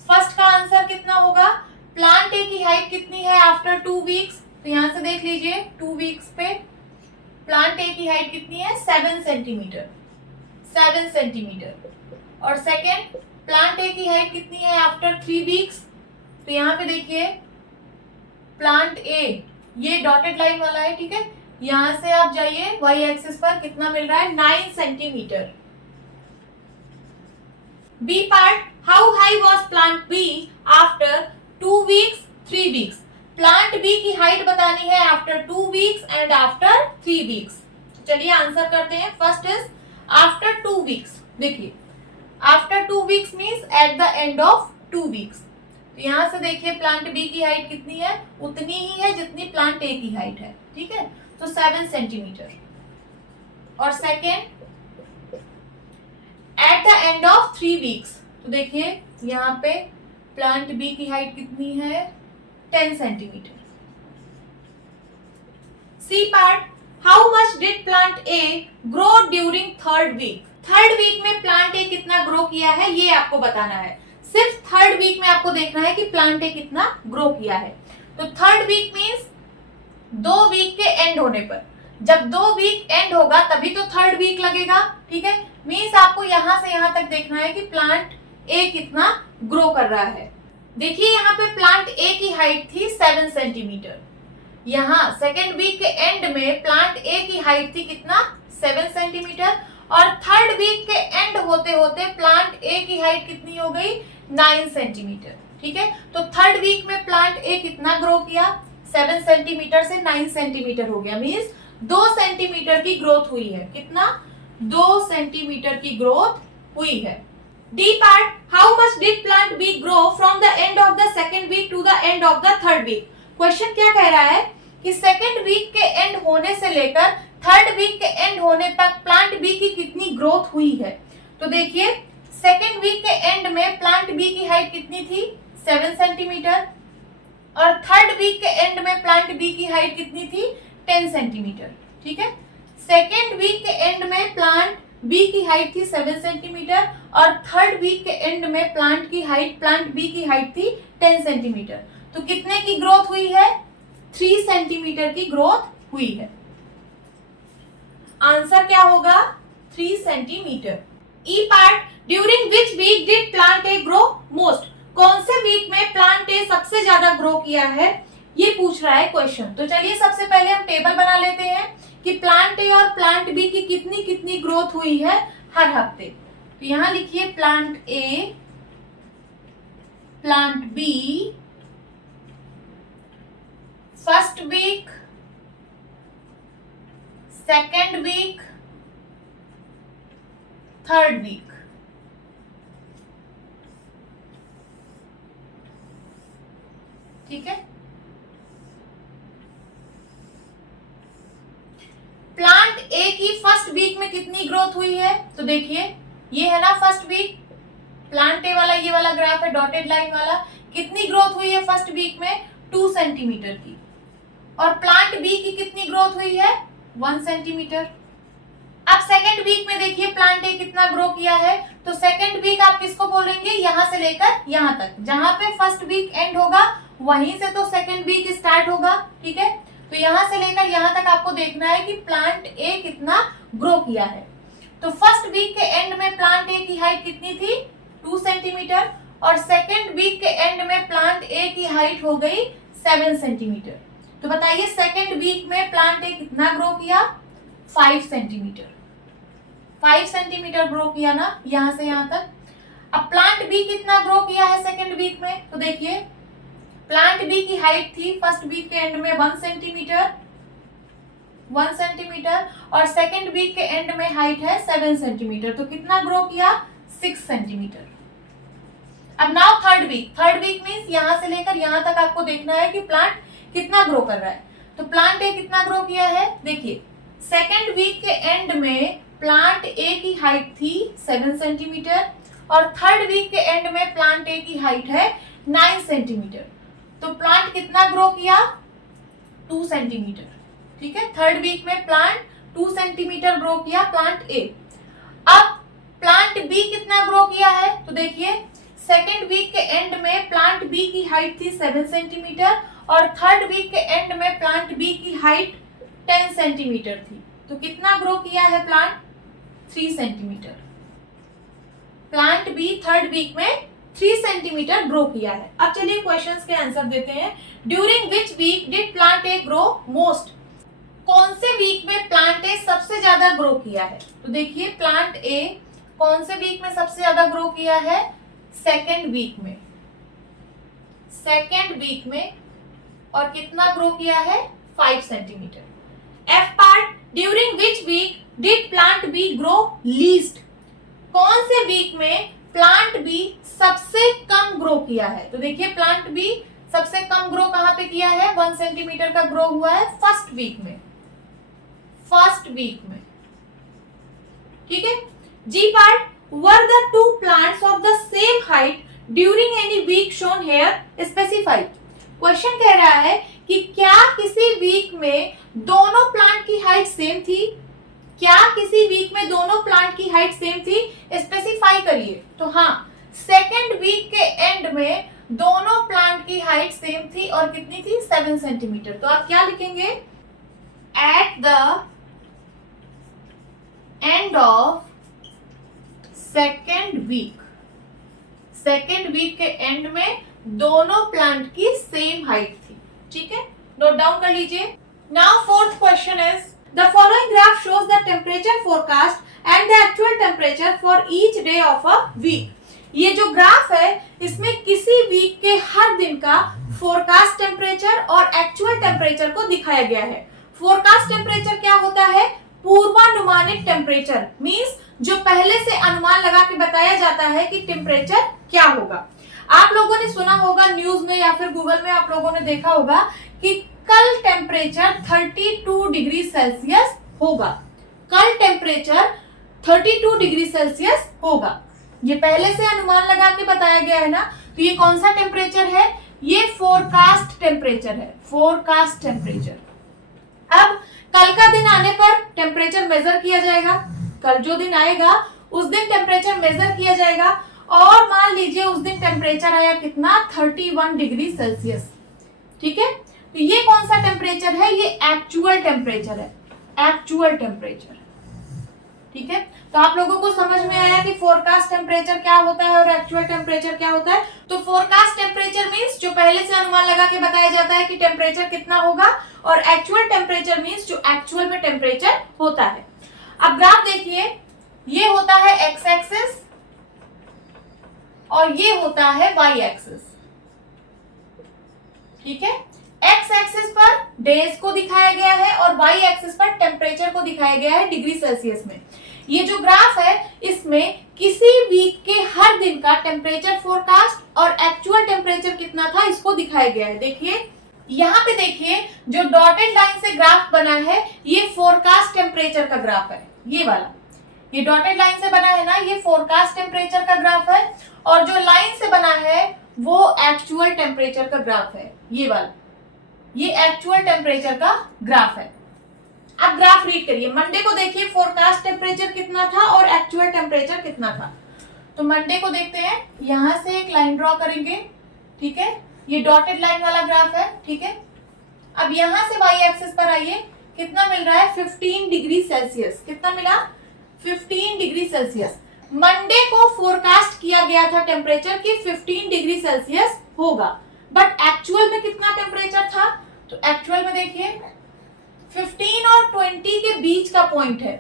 first का answer कितना होगा? प्लांट ए की हाइट कितनी है आफ्टर 2 वीक्स? तो यहाँ से देख लीजिए 2 वीक्स पे प्लांट ए की हाइट कितनी है? 7 सेंटीमीटर, 7 सेंटीमीटर। और सेकेंड प्लांट ए की हाइट कितनी है आफ्टर 3 वीक्स? तो यहाँ पे देखिए प्लांट ए ये डॉटेड लाइन वाला है, ठीक है, यहाँ से आप जाइए y एक्सिस पर, कितना मिल रहा है? 9 centimeter. B part, how high was plant B after 2 weeks 3 weeks. Plant B की हाइट बतानी है after 2 weeks and after 3 weeks. चलिए आंसर करते हैं। First is after 2 weeks. देखिए after 2 weeks means at the end of 2 weeks. तो यहाँ से देखिए प्लांट बी की हाइट कितनी है? उतनी ही है जितनी प्लांट ए की हाइट है, ठीक है, तो 7 सेंटीमीटर। और second eight the end of 3 weeks, तो देखिए यहाँ पे प्लांट बी की हाइट कितनी है? 10 centimetre. C part, how much did plant A grow during third week. Third week में प्लांट ए कितना ग्रो किया है ये आपको बताना है। सिर्फ थर्ड वीक में आपको देखना है कि प्लांट ए कितना ग्रो किया है। तो थर्ड वीक मीन्स 2 वीक के एंड होने पर, जब 2 वीक एंड होगा तभी तो थर्ड वीक लगेगा, ठीक है, मीन्स आपको यहां से यहां तक देखना है कि प्लांट ए कितना ग्रो कर रहा है। देखिए यहाँ पे प्लांट ए की हाइट थी 7 सेंटीमीटर, यहाँ सेकेंड वीक के एंड में प्लांट ए की हाइट थी कितना? 7 सेंटीमीटर। और थर्ड वीक के एंड होते होते प्लांट ए की हाइट कितनी हो गई? 9 सेंटीमीटर, ठीक है। तो थर्ड वीक में प्लांट ए कितना ग्रो किया? 7 सेंटीमीटर से 9 सेंटीमीटर हो गया, मीन्स 2 सेंटीमीटर की ग्रोथ हुई है। कितना? 2 सेंटीमीटर की ग्रोथ हुई है। D part, how much did plant B grow from the end of the second week to the end of the third week. Question क्या कह रहा है कि सेकेंड वीक के एंड होने से लेकर थर्ड वीक के एंड होने तक प्लांट बी की कितनी ग्रोथ हुई है। तो देखिए सेकेंड वीक के एंड में प्लांट बी की हाइट कितनी थी 7 सेंटीमीटर और थर्ड वीक के एंड में प्लांट बी की हाइट कितनी थी 10 सेंटीमीटर। ठीक है, सेकेंड वीक के एंड में प्लांट बी की हाइट थी 7 सेंटीमीटर और थर्ड वीक के एंड में प्लांट बी की हाइट थी 10 सेंटीमीटर। तो कितने की ग्रोथ हुई है 3 सेंटीमीटर की ग्रोथ हुई है। आंसर क्या होगा 3 centimetre. E part, during which week did plant A grow most, कौन से वीक में प्लांट ए सबसे ज्यादा ग्रो किया है, ये पूछ रहा है क्वेश्चन। तो चलिए सबसे पहले हम टेबल बना लेते हैं कि प्लांट ए और प्लांट बी की कितनी कितनी ग्रोथ हुई है हर हफ्ते। तो यहां लिखिए plant A, plant B, first week, second week, third week. ठीक है, प्लांट ए की फर्स्ट वीक में कितनी ग्रोथ हुई है। तो देखिए ये है ना फर्स्ट वीक, प्लांट ए वाला ये वाला ग्राफ है डॉटेड लाइन वाला, कितनी ग्रोथ हुई है फर्स्ट वीक में 2 सेंटीमीटर की। और प्लांट बी की कितनी ग्रोथ हुई है 1 सेंटीमीटर। अब सेकेंड वीक में देखिए प्लांट ए कितना ग्रो किया है। तो सेकेंड वीक आप किसको बोलेंगे, यहां से लेकर यहां तक, जहां पे फर्स्ट वीक एंड होगा वहीं से तो सेकेंड वीक स्टार्ट होगा। ठीक है, तो यहां से लेकर यहां तक आपको देखना है कि प्लांट ए कितना ग्रो किया है। तो फर्स्ट वीक के एंड में प्लांट ए की हाइट कितनी थी 2 सेंटीमीटर और सेकेंड वीक के एंड में प्लांट ए की हाइट हो गई 7 सेंटीमीटर। तो बताइए सेकेंड वीक में प्लांट ए कितना ग्रो किया 5 सेंटीमीटर, 5 सेंटीमीटर ग्रो किया ना यहां से यहां तक। अब प्लांट बी कितना ग्रो किया है सेकेंड वीक में। तो देखिए प्लांट बी की हाइट थी फर्स्ट वीक के एंड में 1 सेंटीमीटर, 1 सेंटीमीटर और सेकेंड वीक के एंड में हाइट है 7 सेंटीमीटर। तो कितना ग्रो किया 6 सेंटीमीटर। अब नाउ थर्ड वीक मींस यहां से लेकर यहां तक आपको देखना है कि प्लांट कितना ग्रो कर रहा है। तो प्लांट ए कितना ग्रो किया है, देखिए सेकेंड वीक के एंड में प्लांट ए की हाइट थी 7 सेंटीमीटर और थर्ड वीक के एंड में प्लांट ए की हाइट है 9 सेंटीमीटर। तो प्लांट कितना ग्रो किया 2 सेंटीमीटर। ठीक है, थर्ड वीक में प्लांट 2 सेंटीमीटर ग्रो किया प्लांट ए। अब प्लांट बी कितना ग्रो किया है। तो देखिए सेकेंड वीक के एंड में प्लांट बी की हाइट थी 7 सेंटीमीटर और थर्ड वीक के एंड में प्लांट बी की हाइट 10 सेंटीमीटर थी। तो कितना ग्रो किया है plant 3 centimetre. Plant B third week में 3 सेंटीमीटर ग्रो किया है। अब चलिए क्वेश्चंस के आंसर देते हैं। During which week did plant A grow most, कौन से वीक में प्लांट ए सबसे ज्यादा ग्रो किया है। तो देखिए प्लांट ए कौन से वीक में सबसे ज्यादा ग्रो किया है सेकेंड वीक में, सेकेंड वीक में और कितना ग्रो किया है 5 centimetre. F part, during which week did plant B grow least, कौन से वीक में प्लांट बी सबसे कम ग्रो किया है। तो देखिए प्लांट बी सबसे कम ग्रो कहां पे किया है 1 सेंटीमीटर का ग्रो हुआ है फर्स्ट वीक में, फर्स्ट वीक में। ठीक है, G part, were the 2 plants of the same height during any week shown here, specify. Question कह रहा है कि क्या किसी वीक में दोनों प्लांट की हाइट सेम थी, क्या किसी वीक में दोनों प्लांट की हाइट सेम थी, स्पेसिफाई करिए। तो हाँ, सेकेंड वीक के एंड में दोनों प्लांट की हाइट सेम थी और कितनी थी 7 सेंटीमीटर। तो आप क्या लिखेंगे, at the end of second week, second week के एंड में दोनों प्लांट की सेम हाइट थी। ठीक है, नोट डाउन कर लीजिए। Now fourth question is, the following graph shows the temperature forecast and the actual temperature for each day of a week. ये जो ग्राफ है इसमें किसी वीक के हर दिन का फोरकास्ट टेम्परेचर और एक्चुअल टेम्परेचर को दिखाया गया है। फोरकास्ट टेम्परेचर क्या होता है, पूर्वानुमानित टेम्परेचर, मींस जो पहले से अनुमान लगा के बताया जाता है कि टेम्परेचर क्या होगा। आप लोगों ने सुना होगा न्यूज में या फिर गूगल में आप लोगों ने देखा होगा कि कल टेम्परेचर 32 डिग्री सेल्सियस होगा। कल टेम्परेचर 32 डिग्री सेल्सियस होगा। ये पहले से अनुमान लगा के बताया गया है ना। तो ये कौन सा टेम्परेचर है? ये फोरकास्ट टेम्परेचर है, फोरकास्ट टेम्परेचर। अब कल का दिन आने पर टेम्परेचर मेजर किया जाएगा। कल जो दिन आएगा उस दिन टेम्परेचर मेजर किया जाएगा और मान लीजिए उस दिन टेम्परेचर आया कितना? 31 डिग्री सेल्सियस। ठीक है, तो ये कौन सा टेम्परेचर है? ये एक्चुअल टेम्परेचर है, एक्चुअल टेम्परेचर। ठीक है, तो आप लोगों को समझ में आया कि फोरकास्ट टेम्परेचर क्या होता है और एक्चुअल टेम्परेचर क्या होता है। तो फोरकास्ट टेम्परेचर मींस जो पहले से अनुमान लगा के बताया जाता है कि टेम्परेचर कितना होगा, और एक्चुअल टेम्परेचर मींस जो एक्चुअल में टेम्परेचर होता है। अब ग्राफ देखिए, ये होता है एक्स एक्सिस और ये होता है वाई एक्सिस। ठीक है, एक्स एक्सिस पर डेज को दिखाया गया है और वाई एक्सिस पर टेम्परेचर को दिखाया गया है डिग्री सेल्सियस में। ये जो ग्राफ है इसमें किसी वीक के हर दिन का टेम्परेचर फोरकास्ट और एक्चुअल टेम्परेचर कितना था इसको दिखाया गया है। देखिए यहाँ पे, देखिए जो डॉटेड लाइन से ग्राफ बना है ये फोरकास्ट टेम्परेचर का ग्राफ है। ये वाला, ये डॉटेड लाइन से बना है ना, ये फोरकास्ट टेम्परेचर का ग्राफ है, और जो लाइन से बना है वो एक्चुअल टेम्परेचर का ग्राफ है। ये वाला, ये एक्चुअल टेम्परेचर का ग्राफ है। अब ग्राफ रीड करिए। मंडे को देखिए फोरकास्ट टेम्परेचर कितना था और एक्चुअल टेम्परेचर कितना था। तो मंडे को देखते हैं, यहां से एक लाइन ड्रॉ करेंगे। ठीक है, ये डॉटेड लाइन वाला ग्राफ है। ठीक है, अब यहां से वाई एक्सिस पर आइए, कितना मिल रहा है? 15 डिग्री सेल्सियस। कितना मिला? 15 डिग्री सेल्सियस। मंडे को फोरकास्ट किया गया था टेम्परेचर कि 15 डिग्री सेल्सियस होगा, बट एक्चुअल में कितना टेम्परेचर था? तो एक्चुअल में देखिए 15 और 20 के बीच का पॉइंट है।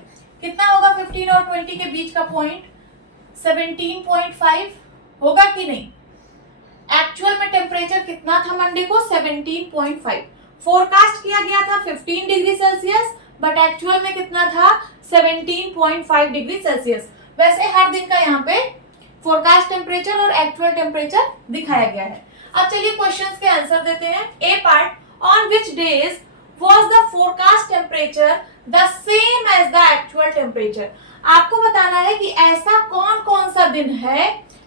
कितना होगा 15 और 20 के बीच का पॉइंट? 17.5 होगा कि नहीं? एक्चुअल में टेम्परेचर कितना था मंडे को? 17.5। फोरकास्ट किया गया था 15 डिग्री सेल्सियस, बट एक्चुअल में कितना था? 17.5 डिग्री सेल्सियस। वैसे हर दिन का यहाँ पे फोरकास्ट टेम्परेचर और एक्चुअल टेम्परेचर दिखाया गया है। अब चलिए क्वेश्चंस के आंसर देते हैं। A part, on which days was the forecast temperature the same as the actual temperature। आपको बताना है कि ऐसा कौन कौन सा दिन है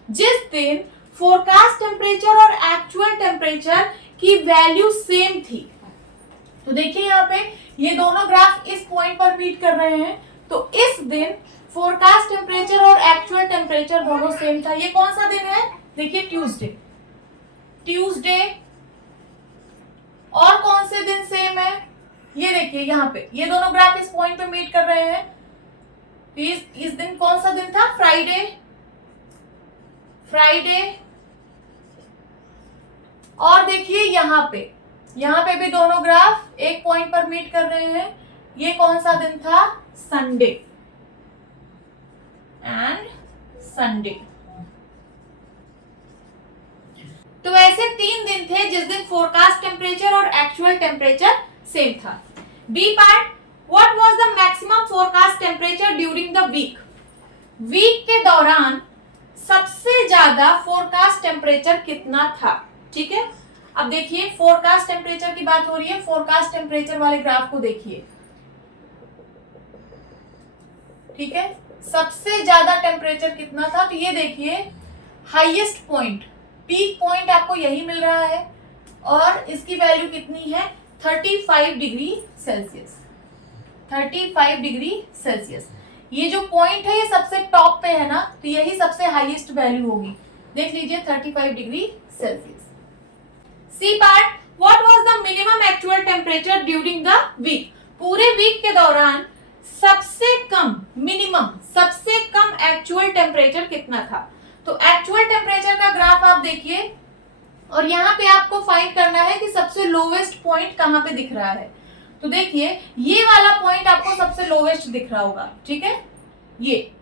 जिस दिन फोरकास्ट टेम्परेचर और एक्चुअल टेम्परेचर की वैल्यू सेम थी। तो देखिए यहाँ पे ये दोनों ग्राफ इस पॉइंट पर मीट कर रहे हैं, तो इस दिन फोरकास्ट टेम्परेचर और एक्चुअल टेम्परेचर दोनों सेम था। ये कौन सा दिन है? देखिए ट्यूसडे, ट्यूसडे। और कौन से दिन सेम है? ये देखिए यहाँ पे, ये दोनों ग्राफ इस पॉइंट पे मीट कर रहे हैं। इस दिन कौन सा दिन था? Friday, Friday. और देखिए यहाँ पे भी दोनों ग्राफ एक पॉइंट पर मीट कर रहे हैं। ये कौन सा दिन था? Sunday and Sunday. तो ऐसे 3 दिन थे जिस दिन फोरकास्ट टेम्परेचर और एक्चुअल टेम्परेचर सेम था। B part, what was the maximum forecast temperature during the week. Week के दौरान सबसे ज्यादा फोरकास्ट टेम्परेचर कितना था? ठीक है, अब देखिए फोरकास्ट टेम्परेचर की बात हो रही है। फोरकास्ट टेम्परेचर वाले ग्राफ को देखिए। ठीक है, सबसे ज्यादा टेम्परेचर कितना था? तो ये देखिए हाईएस्ट पॉइंट, पीक पॉइंट आपको यही मिल रहा है, और इसकी वैल्यू कितनी है? 35 डिग्री सेल्सियस, 35 डिग्री सेल्सियस। ये जो पॉइंट है ये सबसे टॉप पे है ना, तो यही सबसे हाईएस्ट वैल्यू होगी। देख लीजिए 35 degree Celsius. C part, what was the minimum actual temperature during the week. पूरे वीक के दौरान सबसे कम, मिनिमम सबसे कम एक्चुअल टेम्परेचर कितना था? तो एक्चुअल टेम्परेचर का ग्राफ आप देखिए, और यहाँ पे आपको फाइंड करना है कि सबसे लोवेस्ट पॉइंट कहाँ पे दिख रहा है। तो देखिए ये वाला पॉइंट आपको सबसे लोवेस्ट दिख रहा होगा। ठीक है, ये,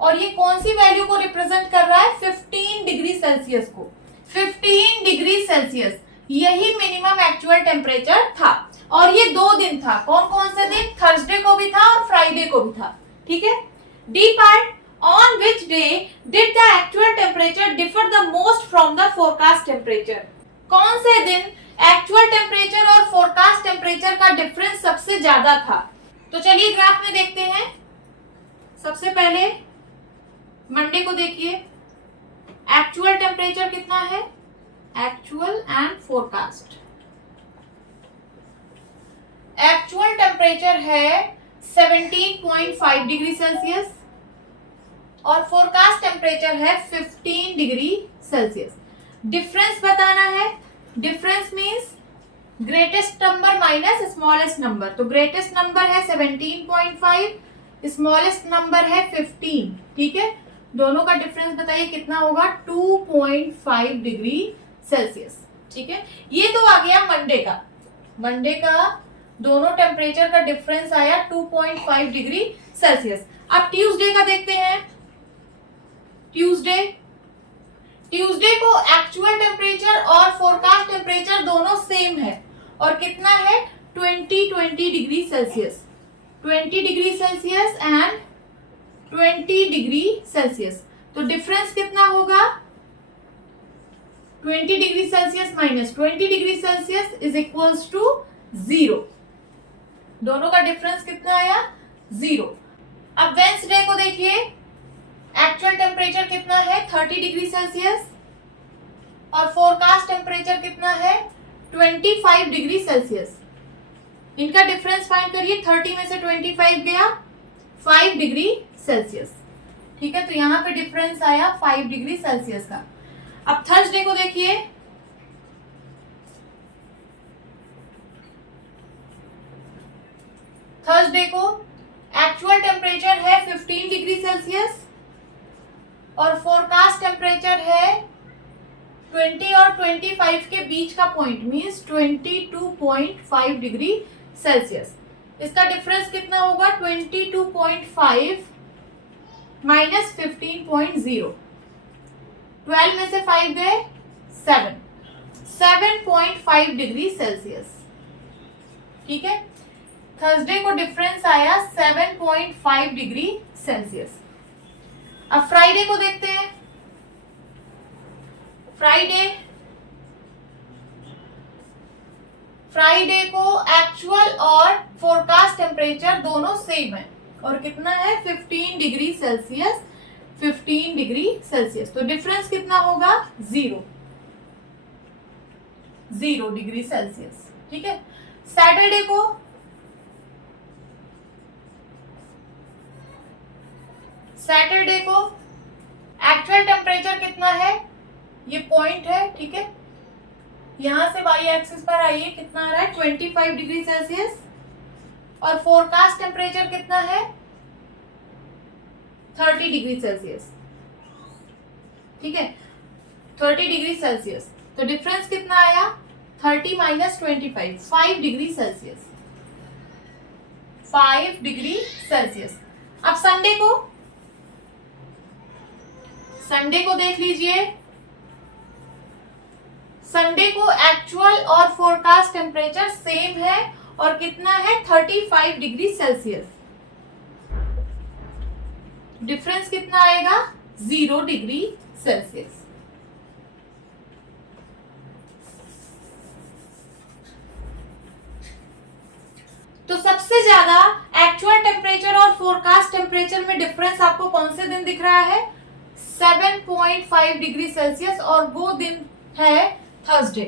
और ये कौन सी वैल्यू को रिप्रेजेंट कर रहा है? 15 डिग्री सेल्सियस को। 15 डिग्री सेल्सियस यही मिनिमम एक्चुअल टेम्परेचर था, और ये 2 दिन था। कौन कौन से दिन? थर्सडे को भी था और फ्राइडे को भी था। ठीक है, D part, on which day did the actual temperature differ the most from the forecast temperature। कौन से दिन एक्चुअल टेम्परेचर और फोरकास्ट टेम्परेचर का डिफरेंस सबसे ज्यादा था? तो चलिए ग्राफ में देखते हैं। सबसे पहले मंडे को देखिए, एक्चुअल टेम्परेचर कितना है, actual and forecast. Actual temperature है 17.5 डिग्री सेल्सियस और फोरकास्ट टेम्परेचर है 15 डिग्री सेल्सियस। डिफरेंस बताना है, difference means greatest number minus smallest number. तो ग्रेटेस्ट नंबर है 17.5, स्मॉलेस्ट नंबर है 15, ठीक है। दोनों का डिफरेंस बताइए कितना होगा, 2.5 डिग्री सेल्सियस, ठीक है। ये तो आ गया मंडे का। मंडे का दोनों टेम्परेचर का डिफरेंस आया 2.5 डिग्री सेल्सियस। अब ट्यूसडे का देखते हैं। ट्यूसडे को एक्चुअल टेम्परेचर और फोरकास्ट टेम्परेचर दोनों सेम है और कितना है 20 degree Celsius, 20 degree Celsius and 20 degree Celsius. तो डिफरेंस कितना होगा, 20 degree Celsius minus 20 degree Celsius is equals to 0। दोनों का डिफरेंस कितना आया, 0। अब वेडनेसडे को देखिए, एक्चुअल टेम्परेचर कितना है 30 डिग्री सेल्सियस और फोरकास्ट टेम्परेचर कितना है 25 डिग्री सेल्सियस। इनका डिफरेंस फाइंड करिए, 30 में से 25 गया 5 डिग्री सेल्सियस, ठीक है। तो यहाँ पे डिफरेंस आया 5 डिग्री सेल्सियस का। अब थर्सडे को देखिए, थर्सडे को एक्चुअल टेम्परेचर है 15 डिग्री सेल्सियस और फोरकास्ट टेम्परेचर है 20 और 25 के बीच का पॉइंट मींस 22.5 डिग्री सेल्सियस। इसका डिफरेंस कितना होगा, 22.5 माइनस 15.0, 12 में से 5 गए 7.5 डिग्री सेल्सियस, ठीक है। थर्सडे को डिफरेंस आया 7.5 डिग्री सेल्सियस। अब फ्राइडे को देखते हैं। फ्राइडे को एक्चुअल और फोरकास्ट टेम्परेचर दोनों सेम है और कितना है 15 डिग्री सेल्सियस, 15 डिग्री सेल्सियस। तो डिफरेंस कितना होगा, 0 डिग्री सेल्सियस, ठीक है। सैटरडे को एक्चुअल टेम्परेचर कितना है, ये पॉइंट है, ठीक है। यहां से वाई एक्सिस पर आइए, कितना आ रहा है 25 डिग्री सेल्सियस और फोरकास्ट टेम्परेचर कितना है 30 डिग्री सेल्सियस, ठीक है, 30 डिग्री सेल्सियस। तो डिफरेंस कितना आया 30 minus 25, 5 degree Celsius, 5 degree Celsius. अब संडे को देख लीजिए। संडे को एक्चुअल और फोरकास्ट टेम्परेचर सेम है और कितना है 35 डिग्री सेल्सियस। डिफरेंस कितना आएगा 0 डिग्री सेल्सियस। तो सबसे ज्यादा एक्चुअल टेम्परेचर और फोरकास्ट टेम्परेचर में डिफरेंस आपको कौन से दिन दिख रहा है, 7.5 डिग्री सेल्सियस और वो दिन है थर्सडे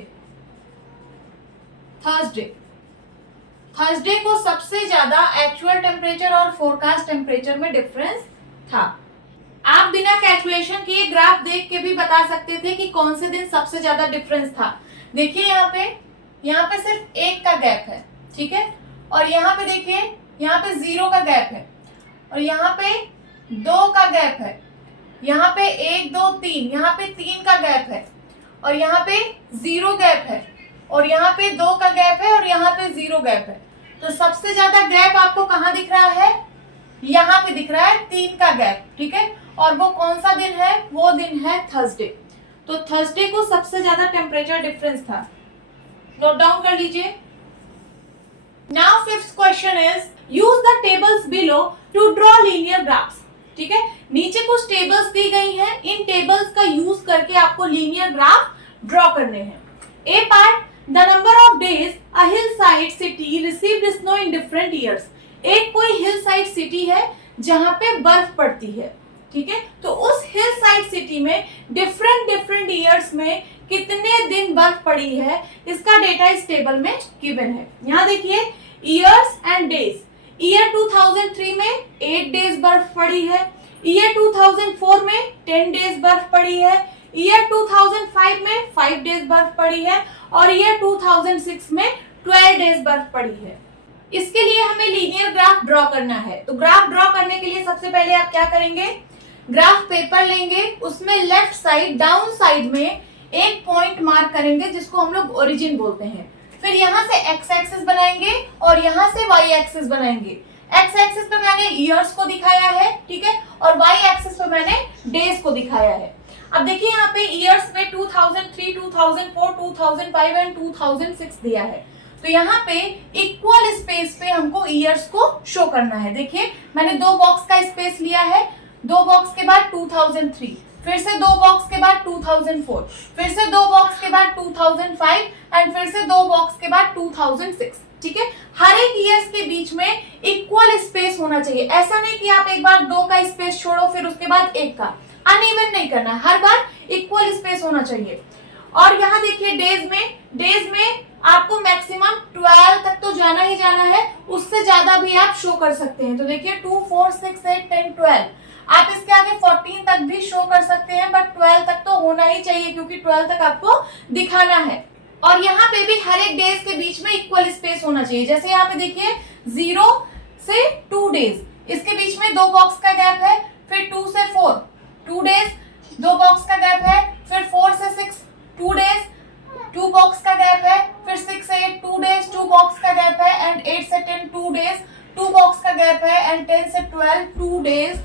को सबसे ज्यादा एक्चुअल टेम्परेचर और फोरकास्ट टेम्परेचर में डिफरेंस था। आप बिना कैलकुलेशन किए ग्राफ देख के भी बता सकते थे कि कौन से दिन सबसे ज्यादा डिफरेंस था। देखिए यहाँ पे सिर्फ 1 का गैप है, ठीक है, और यहाँ पे देखिए यहाँ पे 0 का गैप है और यहाँ पे 2 का गैप है, यहाँ पे 1 2 3, यहाँ पे 3 का गैप है और यहाँ पे 0 गैप है और यहाँ पे 2 का गैप है और यहाँ पे 0 गैप है। तो सबसे ज्यादा गैप आपको कहाँ दिख रहा है, यहाँ पे दिख रहा है 3 का गैप, ठीक है, और वो कौन सा दिन है, वो दिन है थर्सडे। तो थर्सडे को सबसे ज्यादा टेम्परेचर डिफरेंस था, नोट डाउन कर लीजिए। Now fifth question is use the tables below to draw linear graphs, ठीक है। नीचे कुछ टेबल्स दी गई हैं, इन टेबल्स का यूज करके आपको लीनियर ग्राफ ड्रॉ करने हैं। A part, the number of days a hill side city received snow in different years. एक कोई हिल साइड सिटी है जहां पे बर्फ पड़ती है, ठीक है। तो उस हिल साइड सिटी में डिफरेंट ईयर्स में कितने दिन बर्फ पड़ी है, इसका डेटा इस टेबल में गिवन है। यहाँ देखिए ईयर्स एंड डेज। ईयर 2003 में 8 डेज बर्फ पड़ी है, ईयर 2004 में 10 डेज बर्फ पड़ी है, ईयर 2005 में 5 डेज बर्फ पड़ी है और ईयर 2006 में 12 डेज बर्फ पड़ी है। इसके लिए हमें लीनियर ग्राफ ड्रॉ करना है। तो ग्राफ ड्रॉ करने के लिए सबसे पहले आप क्या करेंगे, ग्राफ पेपर लेंगे, उसमें लेफ्ट साइड डाउन साइड में एक पॉइंट मार्क करेंगे जिसको हम लोग ओरिजिन बोलते हैं। फिर यहाँ से एक्स एक्सिस बनाएंगे और यहाँ से वाई एक्सिस बनाएंगे। एक्स एक्सिस पे मैंने ईयर्स को दिखाया है, ठीक है, और वाई एक्सिस पे मैंने डेज को दिखाया है। अब देखिए यहाँ पे ईयर्स में 2003, 2004, 2005 एंड 2006 दिया है। तो यहाँ पे इक्वल स्पेस पे हमको ईयर्स को शो करना है। देखिए मैंने 2 बॉक्स का स्पेस लिया है, 2 बॉक्स के बाद 2003, फिर से 2 बॉक्स के बाद 2004, फिर से 2 बॉक्स के बाद 2005 एंड फिर से 2 बॉक्स के बाद 2006, ठीक है। हर एक ईयर्स के बीच में इक्वल स्पेस होना चाहिए। ऐसा नहीं कि आप एक बार 2 का स्पेस छोड़ो फिर उसके बाद 1 का, अनइवन नहीं करना, हर बार इक्वल स्पेस होना चाहिए। और यहाँ देखिए डेज में आपको मैक्सिमम 12 तक तो जाना ही जाना है, उससे ज्यादा भी आप शो कर सकते हैं। तो देखिए 2, 4, 6, 8, 10, 12, आप इसके आगे 14 तक भी शो कर सकते हैं, बट 12 तक तो होना ही चाहिए क्योंकि 12 तक आपको दिखाना है। और यहाँ पे भी हर एक डेज के बीच में इक्वल स्पेस होना चाहिए। जैसे यहाँ पे देखिए 0 से 2 डेज, इसके बीच में 2 बॉक्स का गैप है, फिर 2 से 4 2 डेज, 2 बॉक्स का गैप है, फिर 4 से 6 2 डेज, 2 बॉक्स का गैप है, फिर 6 से 8 2 डेज, 2 बॉक्स का गैप है, एंड 8 से 10 2 डेज, 2 बॉक्स का गैप है, एंड 10 से 12 2 डेज,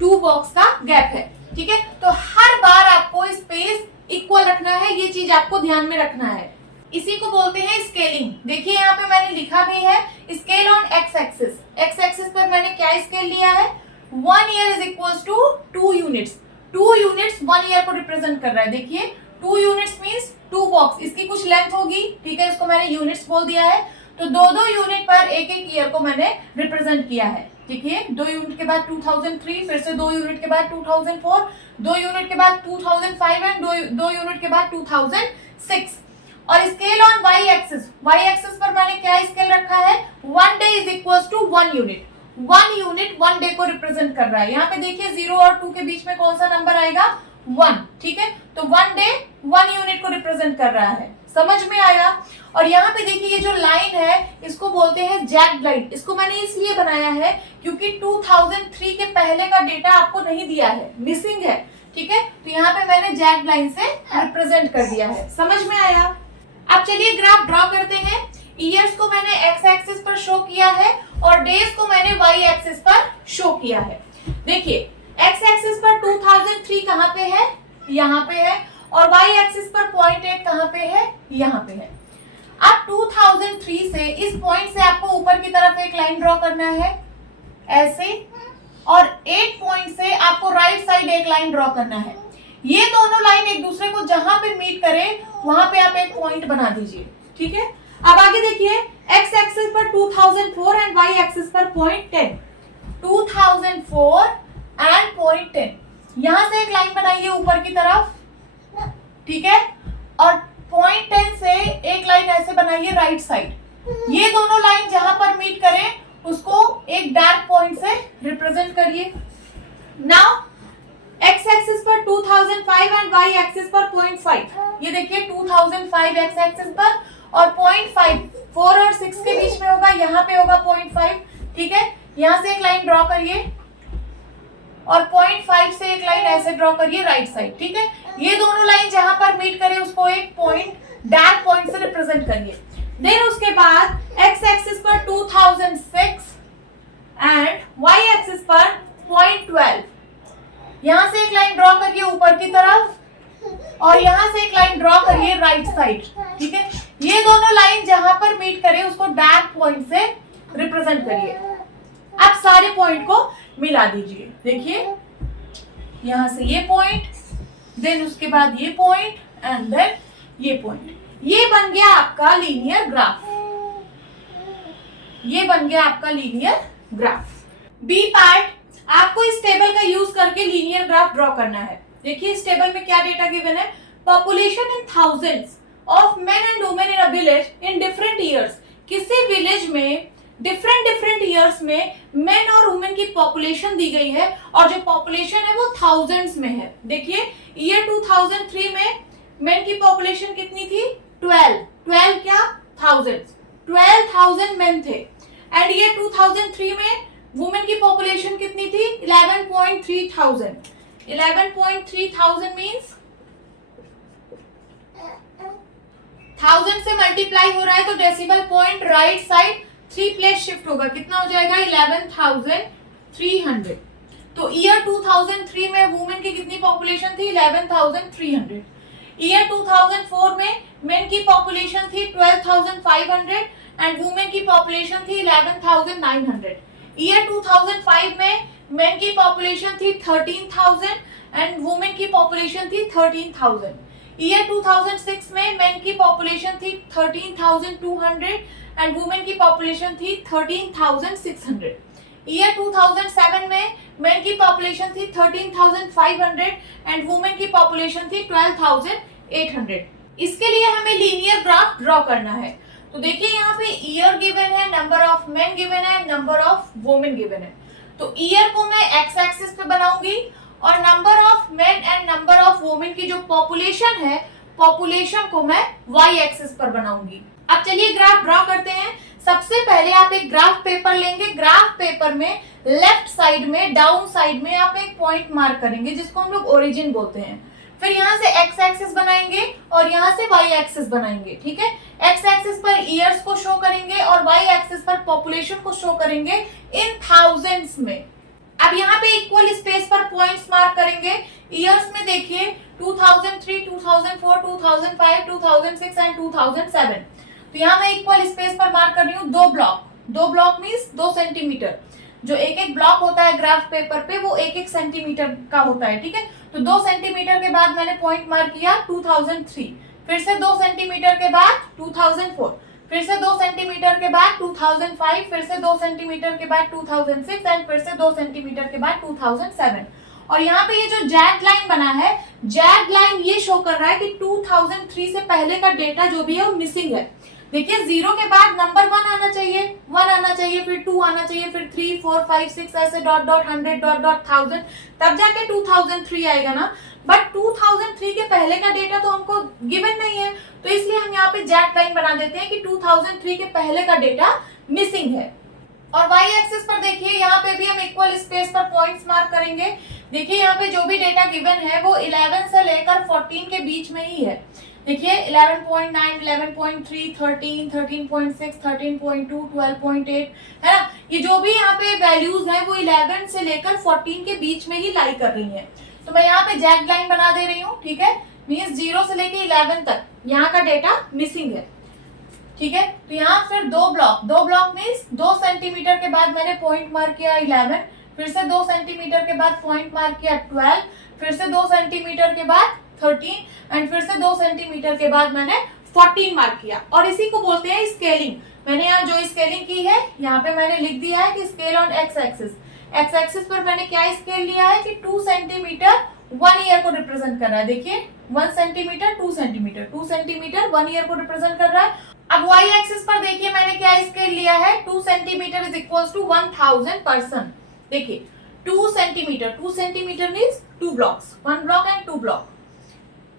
2 बॉक्स का गैप है, ठीक है। तो हर बार आपको स्पेस इक्वल रखना है, ये चीज आपको ध्यान में रखना है। इसी को बोलते हैं स्केलिंग। देखिए यहाँ पे मैंने लिखा भी है scale on X axis. X axis पर मैंने क्या स्केल लिया है, 1 year is equals to 2 units. 2 units 1 year को रिप्रेजेंट कर रहा है। देखिए 2 यूनिट्स मींस 2 बॉक्स, इसकी कुछ लेंथ होगी, ठीक है, इसको मैंने यूनिट्स बोल दिया है। तो 2-2 यूनिट पर एक ईयर को मैंने रिप्रेजेंट किया है। देखिए 2 यूनिट के बाद 2003, फिर से 2 यूनिट के बाद 2004, 2 यूनिट के बाद 2005 एंड 2 यूनिट के बाद 2006। और scale on Y axis, Y axis पर मैंने क्या स्केल रखा है, 1 day is equals to 1 unit. 1 unit 1 day को रिप्रेजेंट कर रहा है। यहाँ पे देखिए 0 और 2 के बीच में कौन सा नंबर आएगा, 1, ठीक है। तो 1 डे 1 यूनिट को रिप्रेजेंट कर रहा है, समझ में आया। और यहाँ पे देखिए ये जो लाइन है इसको बोलते हैं जैग्ड लाइन। इसको मैंने इसलिए बनाया है क्योंकि 2003 के पहले का डेटा आपको नहीं दिया है, मिसिंग है, ठीक है। तो यहाँ पे मैंने जैग्ड लाइन से रिप्रेजेंट कर दिया है, समझ में आया। अब चलिए ग्राफ ड्रॉ करते हैं। ईयर्स को मैंने एक्स एक्सिस पर शो किया है और डेज को मैंने वाई एक्सिस पर शो किया है। देखिए एक्स एक्सिस पर 2003 कहाँ पे है, यहाँ पे है, और वाई एक्सिस पर 0.8 कहाँ पे है, यहाँ पे है। अब 2003 से इस पॉइंट से आपको ऊपर की तरफ एक लाइन ड्रॉ करना है ऐसे, और 8 पॉइंट से आपको राइट साइड एक लाइन ड्रॉ करना है। ये दोनों लाइन एक दूसरे को जहां पे मीट करे वहां पे आप एक पॉइंट बना दीजिए, ठीक है। अब आगे देखिए एक्स एक्सिस पर 2004 एंड वाई एक्सिस पर 0.10, 2004 एंड 0.10, यहां से एक लाइन बनाइए ऊपर की तरफ, ठीक है, और 0.10 से एक लाइन ऐसे बनाइए राइट साइड। ये दोनों लाइन जहां पर मीट करें उसको एक डार्क पॉइंट से रिप्रेजेंट करिए। नाउ एक्स एक्सिस पर 2005 एंड वाई एक्सिस पर 0.5, ये देखिए 2005 एक्स एक्सिस पर और 0.5 4 और 6 के बीच में होगा, यहाँ पे होगा 0.5, ठीक है। यहाँ से एक लाइन ड्रॉ करिए और 0.5 से एक लाइन ऐसे ड्रॉ करिए राइट साइड, ठीक है। ये दोनों लाइन जहां पर मीट करे उसको एक पॉइंट डार्क पॉइंट से रिप्रेजेंट करिए। देन उसके बाद एक्स एक्सिस पर 2006 एंड वाई एक्सिस पर 0.12, यहां से एक लाइन ड्रॉ करिए ऊपर की तरफ और यहां से एक लाइन ड्रॉ करिए राइट साइड, ठीक है। ये दोनों लाइन जहां पर मीट करे उसको डार्क पॉइंट से रिप्रेजेंट करिए। अब सारे पॉइंट को मिला दीजिए। देखिए यहां से ये पॉइंट, देन उसके बाद ये पॉइंट एंड देन ये पॉइंट, ये बन गया आपका लीनियर ग्राफ, ये बन गया आपका लीनियर ग्राफ। बी पार्ट, आपको इस टेबल का यूज करके लीनियर ग्राफ ड्रॉ करना है। देखिए इस टेबल में क्या डेटा गिवन है, population in thousands of main and women in a village in different years. किसी विलेज में डिफरेंट ईयर्स में मेन और वुमेन की पॉपुलेशन दी गई है और जो पॉपुलेशन है वो थाउजेंड्स में है। देखिए ईयर 2003 में मेन की पॉपुलेशन कितनी थी, 12 क्या, थाउजेंड्स, 12,000 मेन थे। एंड ईयर 2003 में वुमेन की पॉपुलेशन कितनी थी, 11.3 थाउजेंड। 11.3 थाउजेंड मीन्स 1000 से मल्टीप्लाई हो रहा है तो decimal point right side 3 place shift होगा, कितना हो जाएगा 11,300। तो ईयर 2003 में वुमेन की कितनी पॉपुलेशन थी, 11,300। ईयर 2004 में मेन की पॉपुलेशन थी 12,500 एंड वुमेन की पॉपुलेशन थी 11,900। ईयर 2005 में मेन की पॉपुलेशन थी 13,000 एंड वुमेन की पॉपुलेशन थी 13,000। ईयर 2006 में मेन की पॉपुलेशन थी 13,200 एंड वुमेन की पॉपुलेशन थी 13,600। ईयर 2007 में मेन की पॉपुलेशन थी 13,500 एंड वुमेन की पॉपुलेशन थी 12,800। इसके लिए हमें लीनियर ग्राफ ड्रॉ करना है। तो देखिए यहाँ पे ईयर गिवन है, नंबर ऑफ मेन गिवन है, नंबर ऑफ वुमेन गिवन है। तो ईयर को मैं एक्स एक्सिस पे बनाऊंगी और number of main and number of women की जो पॉपुलेशन है, पॉपुलेशन को मैं वाई एक्सिस पर बनाऊंगी। अब चलिए ग्राफ ड्रॉ करते हैं। सबसे पहले आप एक ग्राफ पेपर लेंगे, ग्राफ पेपर में लेफ्ट साइड में, डाउन साइड में आप एक पॉइंट मार्क करेंगे जिसको हम लोग ओरिजिन बोलते हैं। फिर यहाँ से एक्स एक्सिस बनाएंगे और यहाँ से वाई एक्सिस बनाएंगे, ठीक है। एक्स एक्सिस पर ईयर्स को शो करेंगे और वाई एक्सिस पर पॉपुलेशन को शो करेंगे इन थाउजेंड्स में। अब यहाँ पे इक्वल स्पेस पर पॉइंट्स मार्क करेंगे। ईयर्स में देखिए 2003, 2004, 2005, 2006 एंड 2007। तो यहाँ मैं इक्वल स्पेस पर मार्क कर रही हूँ दो ब्लॉक मीन्स 2 सेंटीमीटर। जो एक ब्लॉक होता है ग्राफ पेपर पे वो 1 सेंटीमीटर का होता है, ठीक है। तो 2 सेंटीमीटर के बाद मैंने पॉइंट मार्क किया 2003, फिर से 2 सेंटीमीटर के बाद 2004, फिर से 2 सेंटीमीटर के बाद 2005, फिर से 2 सेंटीमीटर के बाद 2006 एंड फिर से 2 सेंटीमीटर के बाद 2007। और यहाँ पे ये जो जैग लाइन बना है, जैग लाइन ये शो कर रहा है कि 2003 से पहले का डेटा जो भी है वो मिसिंग है। देखिए 0 के बाद नंबर 1 आना चाहिए, 1 आना चाहिए, फिर 2 आना चाहिए, फिर 3, 4, 5, 6 ऐसे डॉट डॉट 100 डॉट डॉट 1000, तब जाके 2003 आएगा ना। बट 2003 के पहले का डेटा तो हमको गिवन नहीं है, तो इसलिए हम यहाँ पे जैग लाइन बना देते हैं कि 2003 के पहले का डेटा मिसिंग है। और वाई एक्सिस पर देखिए यहाँ पे भी हम इक्वल स्पेस पर पॉइंट्स मार्क करेंगे। देखिए यहाँ पे जो भी डेटा गिवन है वो 11 से लेकर 14 के बीच में ही है। देखिए 11.9, 11.3, 13, 13.6, 13.2, 12.8 है ना। ये जो भी यहाँ पे वैल्यूज हैं वो 11 से लेकर 14 के बीच में ही लाई कर रही हैं। तो मैं यहाँ पे जैग लाइन बना दे रही हूँ, ठीक है। मीन्स 0 से लेकर 11 तक यहाँ का डेटा मिसिंग है, ठीक है। तो यहाँ फिर दो ब्लॉक मीन्स 2 सेंटीमीटर के बाद मैंने पॉइंट मार्क किया 11, फिर से 2 सेंटीमीटर के बाद पॉइंट मार्क किया 12, फिर से 2 सेंटीमीटर के बाद 13 एंड फिर से 2 सेंटीमीटर के बाद मैंने 14 मार्क किया। और इसी को बोलते हैं स्केलिंग। मैंने यहाँ जो स्केलिंग की है यहाँ पे मैंने लिख दिया है कि scale on X axis. X axis पर मैंने क्या स्केल लिया है कि 2 सेंटीमीटर 1 ईयर को रिप्रेजेंट कर रहा है। देखिए 1 सेंटीमीटर 2 सेंटीमीटर, 2 सेंटीमीटर 1 ईयर को रिप्रेजेंट कर रहा है। अब वाई एक्सिस पर देखिए मैंने क्या स्केल लिया है, 2 centimetre is equal to 1000 person. देखिए 2 centimetre means 2 blocks, 1 block and 2 block,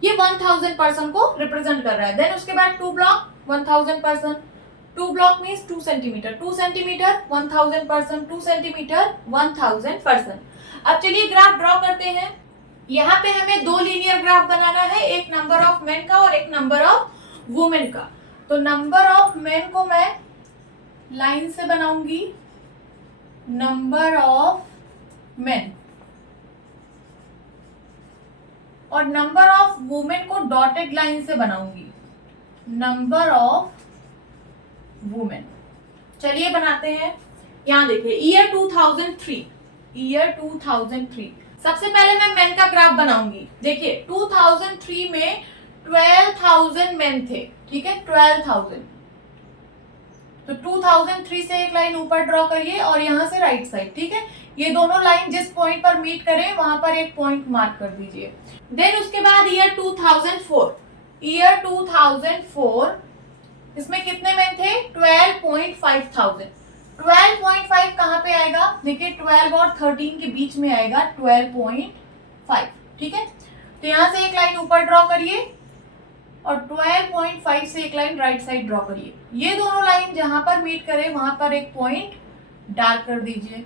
ये 1000 पर्सन को रिप्रेजेंट कर रहा है। देन उसके बाद 2 block 1000 person, 2 block means 2 centimetre, 2 centimetre 1000 person, 2 centimetre 1000 person. अब चलिए ग्राफ ड्रॉ करते हैं। यहाँ पे हमें 2 लीनियर ग्राफ बनाना है, एक नंबर ऑफ मेन का और एक नंबर ऑफ वुमेन का। तो नंबर ऑफ मेन को मैं लाइन से बनाऊंगी, नंबर ऑफ मेन, और नंबर ऑफ वुमेन को डॉटेड लाइन से बनाऊंगी, नंबर ऑफ वुमेन। चलिए बनाते हैं। यहाँ देखिए ईयर 2003, सबसे पहले मैं मेन का ग्राफ बनाऊंगी। देखिए 2003 में 12,000 मेन थे, ठीक है, 12,000। तो 2003 से एक लाइन ऊपर ड्रॉ करिए और यहाँ से राइट साइड, ठीक है। ये दोनों लाइन जिस पॉइंट पर मीट करें वहां पर एक पॉइंट मार्क कर दीजिए। देन उसके बाद ईयर 2004, ईयर 2004 इसमें कितने मेन थे? 12,500। 12.5 कहाँ पे आएगा? देखिए 12 और 13 के बीच में आएगा 12.5, ठीक है। तो यहां से एक लाइन ऊपर ड्रॉ करिए और 12.5 से एक लाइन राइट साइड ड्रॉ करिए। ये दोनों लाइन जहां पर मीट करे वहां पर एक पॉइंट डार्क कर दीजिए।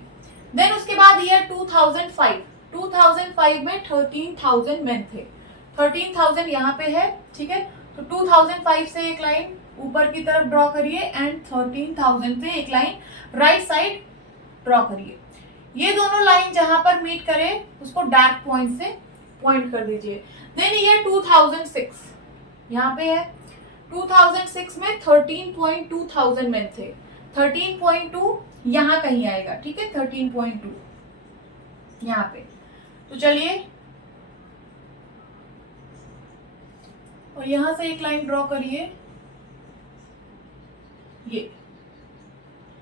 देन उसके बाद ईयर 2005, 2005 में 13,000 मेन थे। 13,000 यहाँ पे है, ठीक है। तो 2005 से एक लाइन ऊपर की तरफ ड्रॉ करिए एंड 13,000 से एक लाइन राइट साइड ड्रॉ करिए। ये दोनों लाइन जहां पर मीट करे उसको डार्क पॉइंट से पॉइंट कर दीजिए। देन ईयर 2006 यहाँ पे है। 2006 में 13,200 मेन थे। 13.2 यहाँ कहीं आएगा, ठीक है। 13.2 यहाँ पे। तो चलिए और यहां से एक लाइन ड्रॉ करिए। ये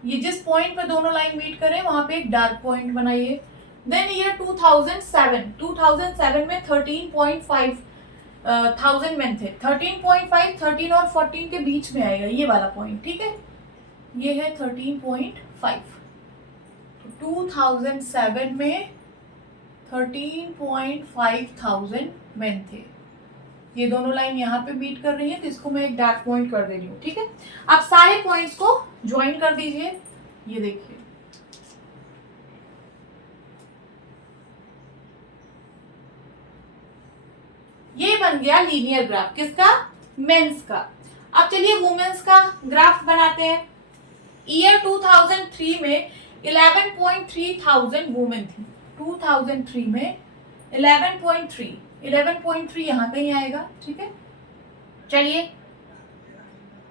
जिस पॉइंट पे दोनों लाइन मीट करें वहां पे एक डार्क पॉइंट बनाइए। देन ईयर 2007, 2007 में 13,500 मेन थे। 13.5 13 और 14 के बीच में आएगा ये वाला पॉइंट, ठीक है। ये है 13.5। 2007 में 13,500 मेन थे। ये दोनों लाइन यहाँ पे मीट कर रही है तो इसको मैं एक डार्क पॉइंट कर दे रही हूँ, ठीक है। आप सारे पॉइंट्स को ज्वाइन कर दीजिए। ये देखिए ये बन गया लीनियर ग्राफ। किसका? मेंस का। अब चलिए वुमेन्स का ग्राफ बनाते हैं। ईयर 2003 में 11,300 वुमेन थी। 2003 में 11.3 यहाँ कहीं आएगा, ठीक है। चलिए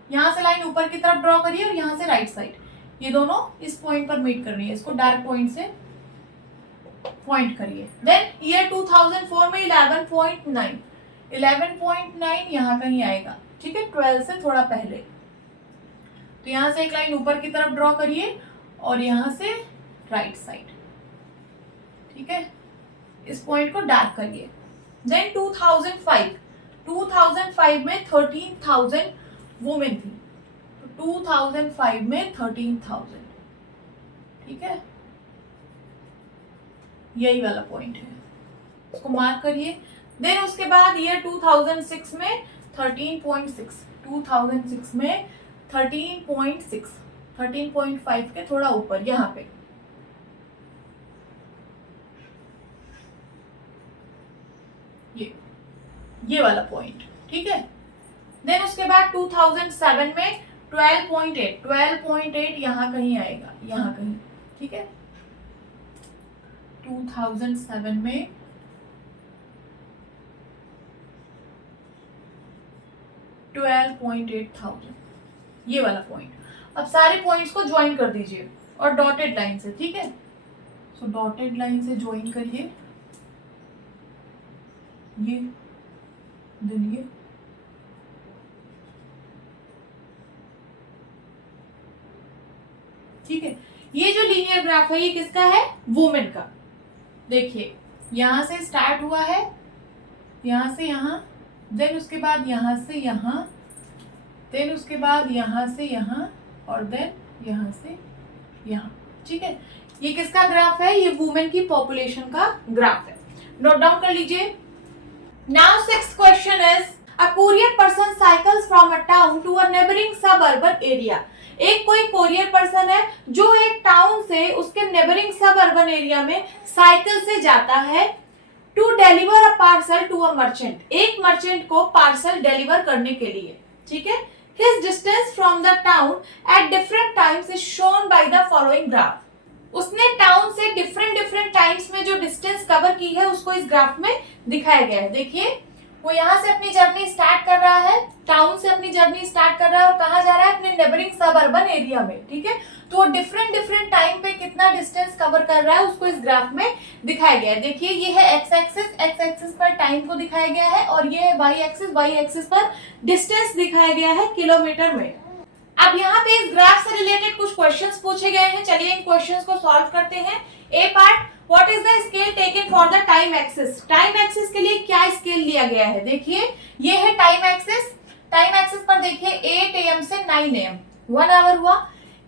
यहां से लाइन ऊपर की तरफ ड्रॉ करिए और यहां से राइट साइड। ये दोनों इस पॉइंट पर मीट कर रही है, इसको डार्क पॉइंट से पॉइंट करिए। देन ईयर 2004 में 11.9 यहाँ कहीं आएगा, ठीक है। 12 से थोड़ा पहले। तो यहां से एक लाइन ऊपर की तरफ ड्रॉ करिए और यहां से राइट साइड, ठीक है। इस पॉइंट को डार्क करिए। देन 2005 में 13,000 वुमेन थी। तो 2005 में 13,000, ठीक है। यही वाला पॉइंट है, इसको मार्क करिए। देन उसके बाद ईयर 2006 में 13.6, 2006 में 13.6, 13.5 के थोड़ा ऊपर यहाँ पे। ये वाला पॉइंट, ठीक है। देन उसके बाद 2007 में 12.8 यहाँ कहीं आएगा, यहाँ कहीं, ठीक है। 2007 में 12,800, ये वाला पॉइंट। अब सारे पॉइंट्स को ज्वाइन कर दीजिए और डॉटेड लाइन से, ठीक है। सो डॉटेड लाइन से ज्वाइन करिए। ये दिलिए ठीक है। ये जो लीनियर ग्राफ है ये किसका है? वुमेन का। देखिए यहां से स्टार्ट हुआ है, यहां से यहां, देन उसके बाद यहां से यहां, देन उसके बाद यहां से यहां और देन यहां से यहां, ठीक है। ये किसका ग्राफ है? ये वुमेन की पॉपुलेशन का ग्राफ है। नोट डाउन कर लीजिए। Now sixth question is a courier person cycles from a town to a neighbouring suburban area. एक कोई कोरियर पर्सन है जो एक टाउन से उसके नेबरिंग सबअर्बन एरिया में साइकिल से जाता है to deliver a parcel to a merchant. एक मर्चेंट को पार्सल डिलीवर करने के लिए, ठीक है। His distance from the town at different times is shown by the following graph. उसने टाउन से डिफरेंट टाइम्स में जो डिस्टेंस कवर की है उसको इस ग्राफ में दिखाया गया है। देखिए वो यहाँ से अपनी जर्नी स्टार्ट कर रहा है, टाउन से अपनी जर्नी स्टार्ट कर रहा है और कहाँ जा रहा है? अपने नेबरिंग सबअर्बन एरिया में, ठीक है। तो वो डिफरेंट टाइम पे कितना डिस्टेंस कवर कर रहा है उसको इस ग्राफ में दिखाया गया है। देखिए ये है एक्स एक्सिस पर टाइम को दिखाया गया है और ये है वाई एक्सिस पर डिस्टेंस दिखाया गया है किलोमीटर में। अब यहाँ पे इस ग्राफ से रिलेटेड कुछ क्वेश्चंस पूछे गए हैं, चलिए इन क्वेश्चंस को सॉल्व करते हैं। A part, what is the scale taken for the time axis. Time axis के लिए क्या स्केल लिया गया है, देखिए ये है टाइम एक्सिस। टाइम एक्सिस पर देखिए 8 AM से 9 AM 1 आवर हुआ।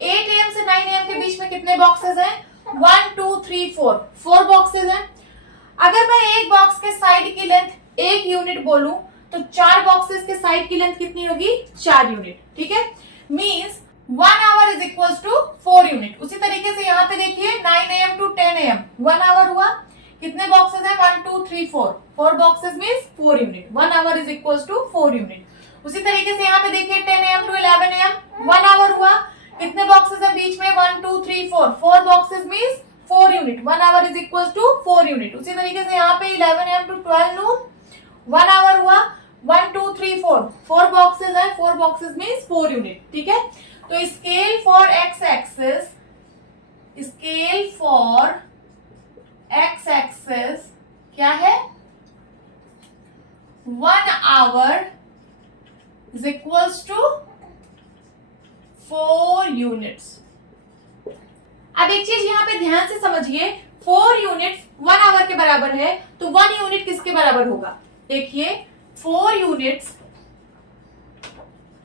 8 AM से 9 AM के बीच में कितने बॉक्सेस हैं, 1 2 3 4, 4 बॉक्सेस हैं। अगर मैं एक बॉक्स के साइड की लेंथ 1 यूनिट बोलूं तो 4 बॉक्सेस के साइड की लेंथ कितनी होगी, 4 यूनिट, ठीक है। Means 1 hour is equals to 4 unit. उसी तरीके से यहाँ पे देखिए 9 AM टू 10 AM 1 आवर हुआ। कितने बॉक्सेस हैं, 1 2 3 4, 4 boxes means 4 unit. 1 hour is equals to 4 unit. उसी तरीके से यहाँ पे देखिए 10 AM टू 11 AM 1 आवर हुआ। कितने बॉक्सेस है बीच में, 1 2 3 4, 4 boxes means 4 unit. 1 hour is equals to 4 unit. उसी तरीके से यहाँ पे 11 AM टू 12 नून 1 आवर हुआ। 1 2 3 4, 4 बॉक्सेस है, 4 बॉक्सेस मींस 4 यूनिट, ठीक है। तो scale for X axis, scale for X axis क्या है, 1 hour is equals to 4 units. अब एक चीज यहाँ पे ध्यान से समझिए, 4 यूनिट्स 1 आवर के बराबर है, तो 1 यूनिट किसके बराबर होगा, देखिए 4 units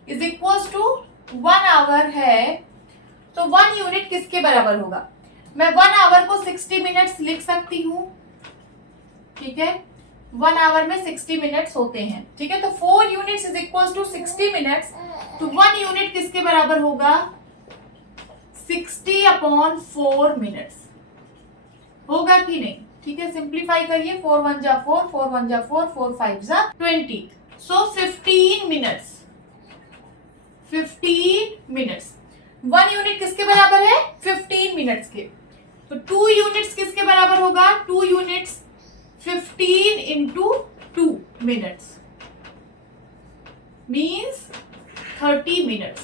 is equals to 1 hour है, तो 1 यूनिट किसके बराबर होगा। मैं 1 आवर को 60 मिनट्स लिख सकती हूं, ठीक है। 1 आवर में 60 मिनट्स होते हैं, ठीक है। तो 4 units is equals to 60 minutes, तो 1 यूनिट किसके बराबर होगा, 60/4 मिनट्स होगा कि नहीं, ठीक है। सिंप्लीफाई करिए, 4 1 जा 4, 4 1 जा 4, 4 5 जा 20, सो 15 मिनट्स। 15 मिनट्स। 1 यूनिट किसके बराबर है, 15 मिनट्स के। तो 2 यूनिट्स किसके बराबर होगा, 2 units 15 into 2 minutes means 30 minutes.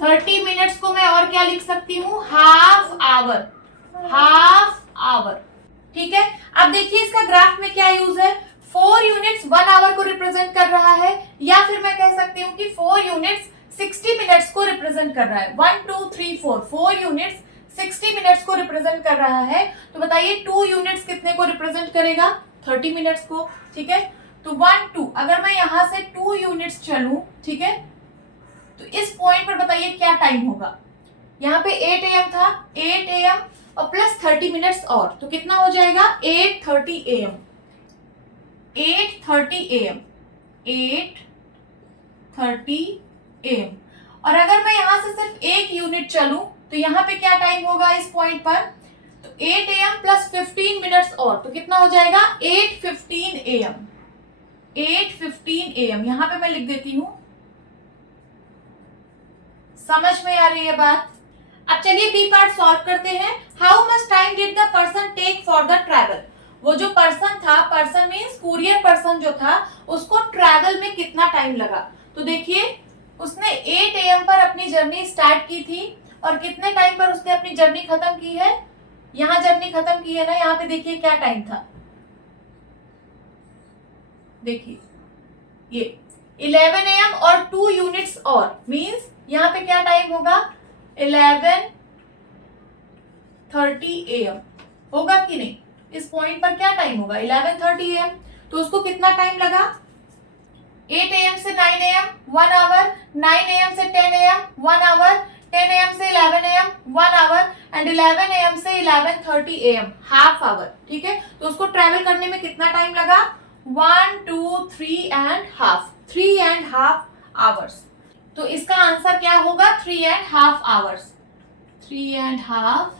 30 minutes को मैं और क्या लिख सकती हूँ, हाफ आवर, हाफ आवर, ठीक है। अब देखिए इसका ग्राफ में क्या यूज है, 4 यूनिट्स 1 आवर को रिप्रेजेंट कर रहा है, या फिर मैं कह सकती हूँ कि 4 यूनिट्स 60 मिनट्स को रिप्रेजेंट कर रहा है। 1 2 3 4, 4 यूनिट्स 60 मिनट्स को रिप्रेजेंट कर रहा है। तो बताइए 2 यूनिट्स कितने को रिप्रेजेंट करेगा, 30 मिनट्स को, ठीक है। तो 1 2, अगर मैं यहां से 2 यूनिट्स चलूं, ठीक है, तो इस पॉइंट पर बताइए क्या टाइम होगा। यहाँ पे 8 AM था, 8 AM और प्लस 30 मिनट्स और, तो कितना हो जाएगा, 8:30 AM 8:30 AM 8:30 AM। और अगर मैं यहां से सिर्फ 1 यूनिट चलूं तो यहाँ पे क्या टाइम होगा इस पॉइंट पर, तो 8 AM प्लस 15 मिनट्स और, तो कितना हो जाएगा, 8:15 AM 8:15 AM। यहाँ पे मैं लिख देती हूं, समझ में आ रही है बात। अब चलिए बी पार्ट सॉल्व करते हैं। How much time did the person take for the travel. वो जो पर्सन था, पर्सन मीन्स कुरियर पर्सन जो था, उसको ट्रैवल में कितना टाइम लगा। तो देखिए उसने 8 AM पर अपनी जर्नी स्टार्ट की थी और कितने टाइम पर उसने अपनी जर्नी खत्म की है, यहाँ जर्नी खत्म की है ना, यहाँ पे देखिए क्या टाइम था, देखिए ये 11 AM और 2 यूनिट्स और, मींस यहाँ पे क्या टाइम होगा, 11:30 AM होगा कि नहीं। इस पॉइंट पर क्या टाइम होगा, 11:30 AM। तो उसको कितना टाइम लगा, 8 AM से 9 AM 1 आवर, 9 AM से 10 AM 1 आवर, 10 AM से 11 AM 1 आवर एंड 11 AM से 11:30 AM हाफ आवर, ठीक है। तो उसको ट्रैवल करने में कितना टाइम लगा, 1 2 3 एंड हाफ, 3.5 आवर्स। तो इसका आंसर क्या होगा, 3.5 hours, 3.5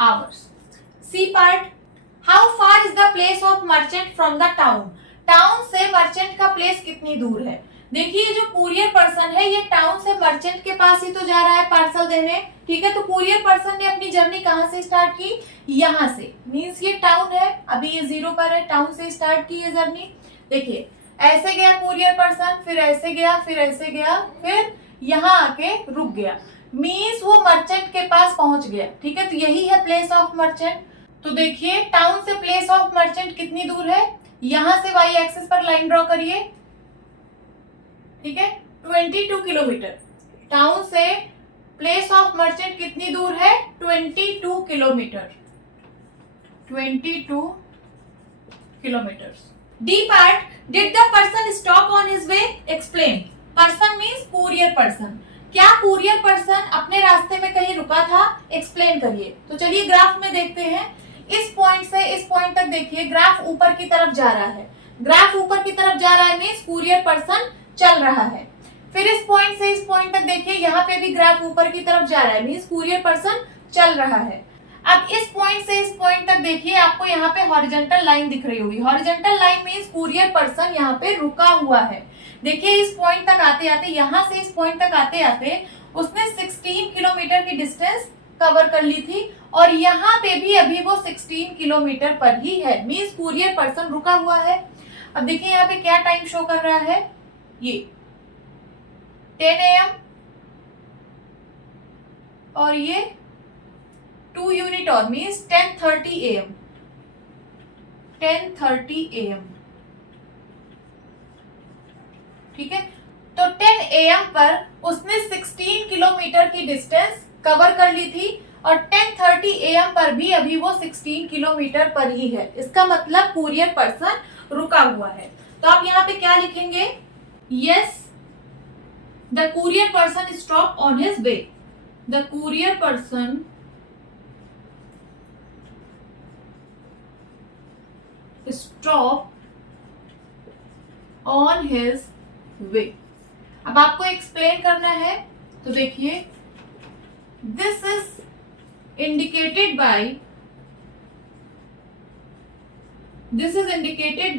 hours. C part, how far is the place of merchant from the town. Town से मर्चेंट का प्लेस कितनी दूर है। देखिए जो कुरियर पर्सन है ये टाउन से मर्चेंट के पास ही तो जा रहा है पार्सल देने, ठीक है। तो कुरियर पर्सन ने अपनी जर्नी कहाँ से स्टार्ट की, यहाँ से, मीन्स ये टाउन है, अभी ये 0 पर है, टाउन से स्टार्ट की ये जर्नी। देखिए ऐसे गया कुरियर पर्सन, फिर ऐसे गया, फिर ऐसे गया, फिर यहाँ आके रुक गया, मीन्स वो मर्चेंट के पास पहुंच गया, ठीक है। तो यही है प्लेस ऑफ मर्चेंट। तो देखिए टाउन से प्लेस ऑफ मर्चेंट कितनी दूर है, यहां से वाई एक्सिस पर लाइन ड्रॉ करिए, ठीक है। 22 किलोमीटर। टाउन से प्लेस ऑफ मर्चेंट कितनी दूर है? 22 kilometre. 22 kilometres. D part, did the person stop on his way? Explain. Person means courier person. क्या कुरियर पर्सन अपने रास्ते में कहीं रुका था? एक्सप्लेन करिए। तो चलिए ग्राफ में देखते हैं। इस पॉइंट से इस पॉइंट तक देखिए, ग्राफ ऊपर की तरफ जा रहा है। ग्राफ ऊपर की तरफ जा रहा है मीन्स कुरियर पर्सन चल रहा है। फिर इस पॉइंट से इस पॉइंट तक देखिए, यहाँ पे भी ग्राफ ऊपर की तरफ जा रहा है मीन्स कुरियर पर्सन चल रहा है। अब इस पॉइंट से इस पॉइंट तक देखिए, आपको यहाँ पे हॉरिजॉन्टल लाइन दिख रही होगी। Horizontal line means courier person यहाँ पे रुका हुआ है। देखिए इस पॉइंट तक आते आते, यहाँ से इस पॉइंट तक आते आते उसने 16 किलोमीटर की डिस्टेंस कवर कर ली थी और यहाँ पे भी अभी वो 16 किलोमीटर पर ही है मीन्स कुरियर पर्सन रुका हुआ है। अब देखिए यहाँ पे क्या टाइम शो कर रहा है, ये 10 AM और ये 2 यूनिट और मीन्स 10:30 AM। 10:30 AM, ठीक है। तो 10 AM पर उसने 16 किलोमीटर की डिस्टेंस कवर कर ली थी और 10:30 AM पर भी अभी वो 16 किलोमीटर पर ही है। इसका मतलब कुरियर पर्सन रुका हुआ है। तो आप यहाँ पे क्या लिखेंगे? Yes, the courier person stop on his way. The courier person stop on his way. अब आपको एक्सप्लेन करना है, तो देखिए this is indicated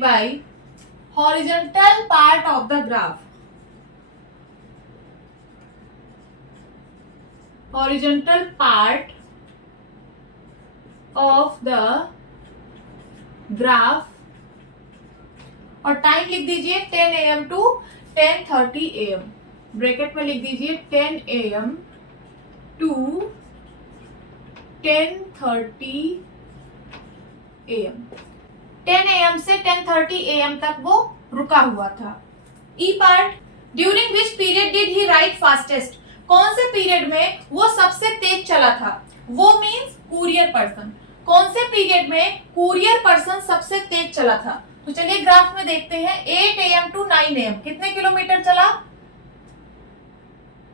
by horizontal part of the graph. Horizontal part of the graph और टाइम लिख दीजिए 10 AM to 10:30 AM। Bracket में लिख दीजिए 10 AM टू 10:30 AM। 10 AM से 10:30 AM तक वो रुका हुआ था। E part, during which period did he ride fastest? कौन से पीरियड में वो सबसे तेज चला था? वो मीन्स कुरियर पर्सन। कौन से पीरियड में कुरियर पर्सन सबसे तेज चला था? तो चलिए ग्राफ में देखते हैं। 8 AM टू 9 AM कितने किलोमीटर चला?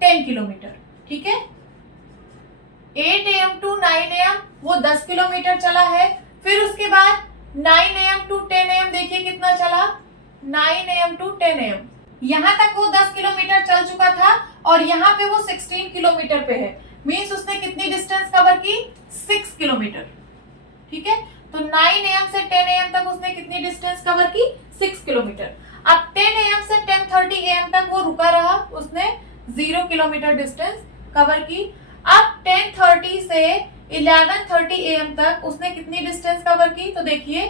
10 किलोमीटर, ठीक है। 8 AM टू 9 AM वो 10 किलोमीटर चला है। फिर उसके बाद 9 AM टू 10 AM देखिए कितना चला? 9 AM टू 10 AM, यहाँ तक वो 10 किलोमीटर चल चुका था और यहाँ पे वो 16 किलोमीटर पे है। मीन्स उसने कितनी डिस्टेंस कवर की? 6 किलोमीटर, ठीक है। तो 9 AM से 10 AM तक उसने कितनी डिस्टेंस कवर की? 6 किलोमीटर। अब 10 AM से 10:30 AM तक वो रुका रहा, उसने 0 किलोमीटर डिस्टेंस कवर की। अब 10:30 से 11:30 AM तक उसने कितनी डिस्टेंस कवर की? तो देखिए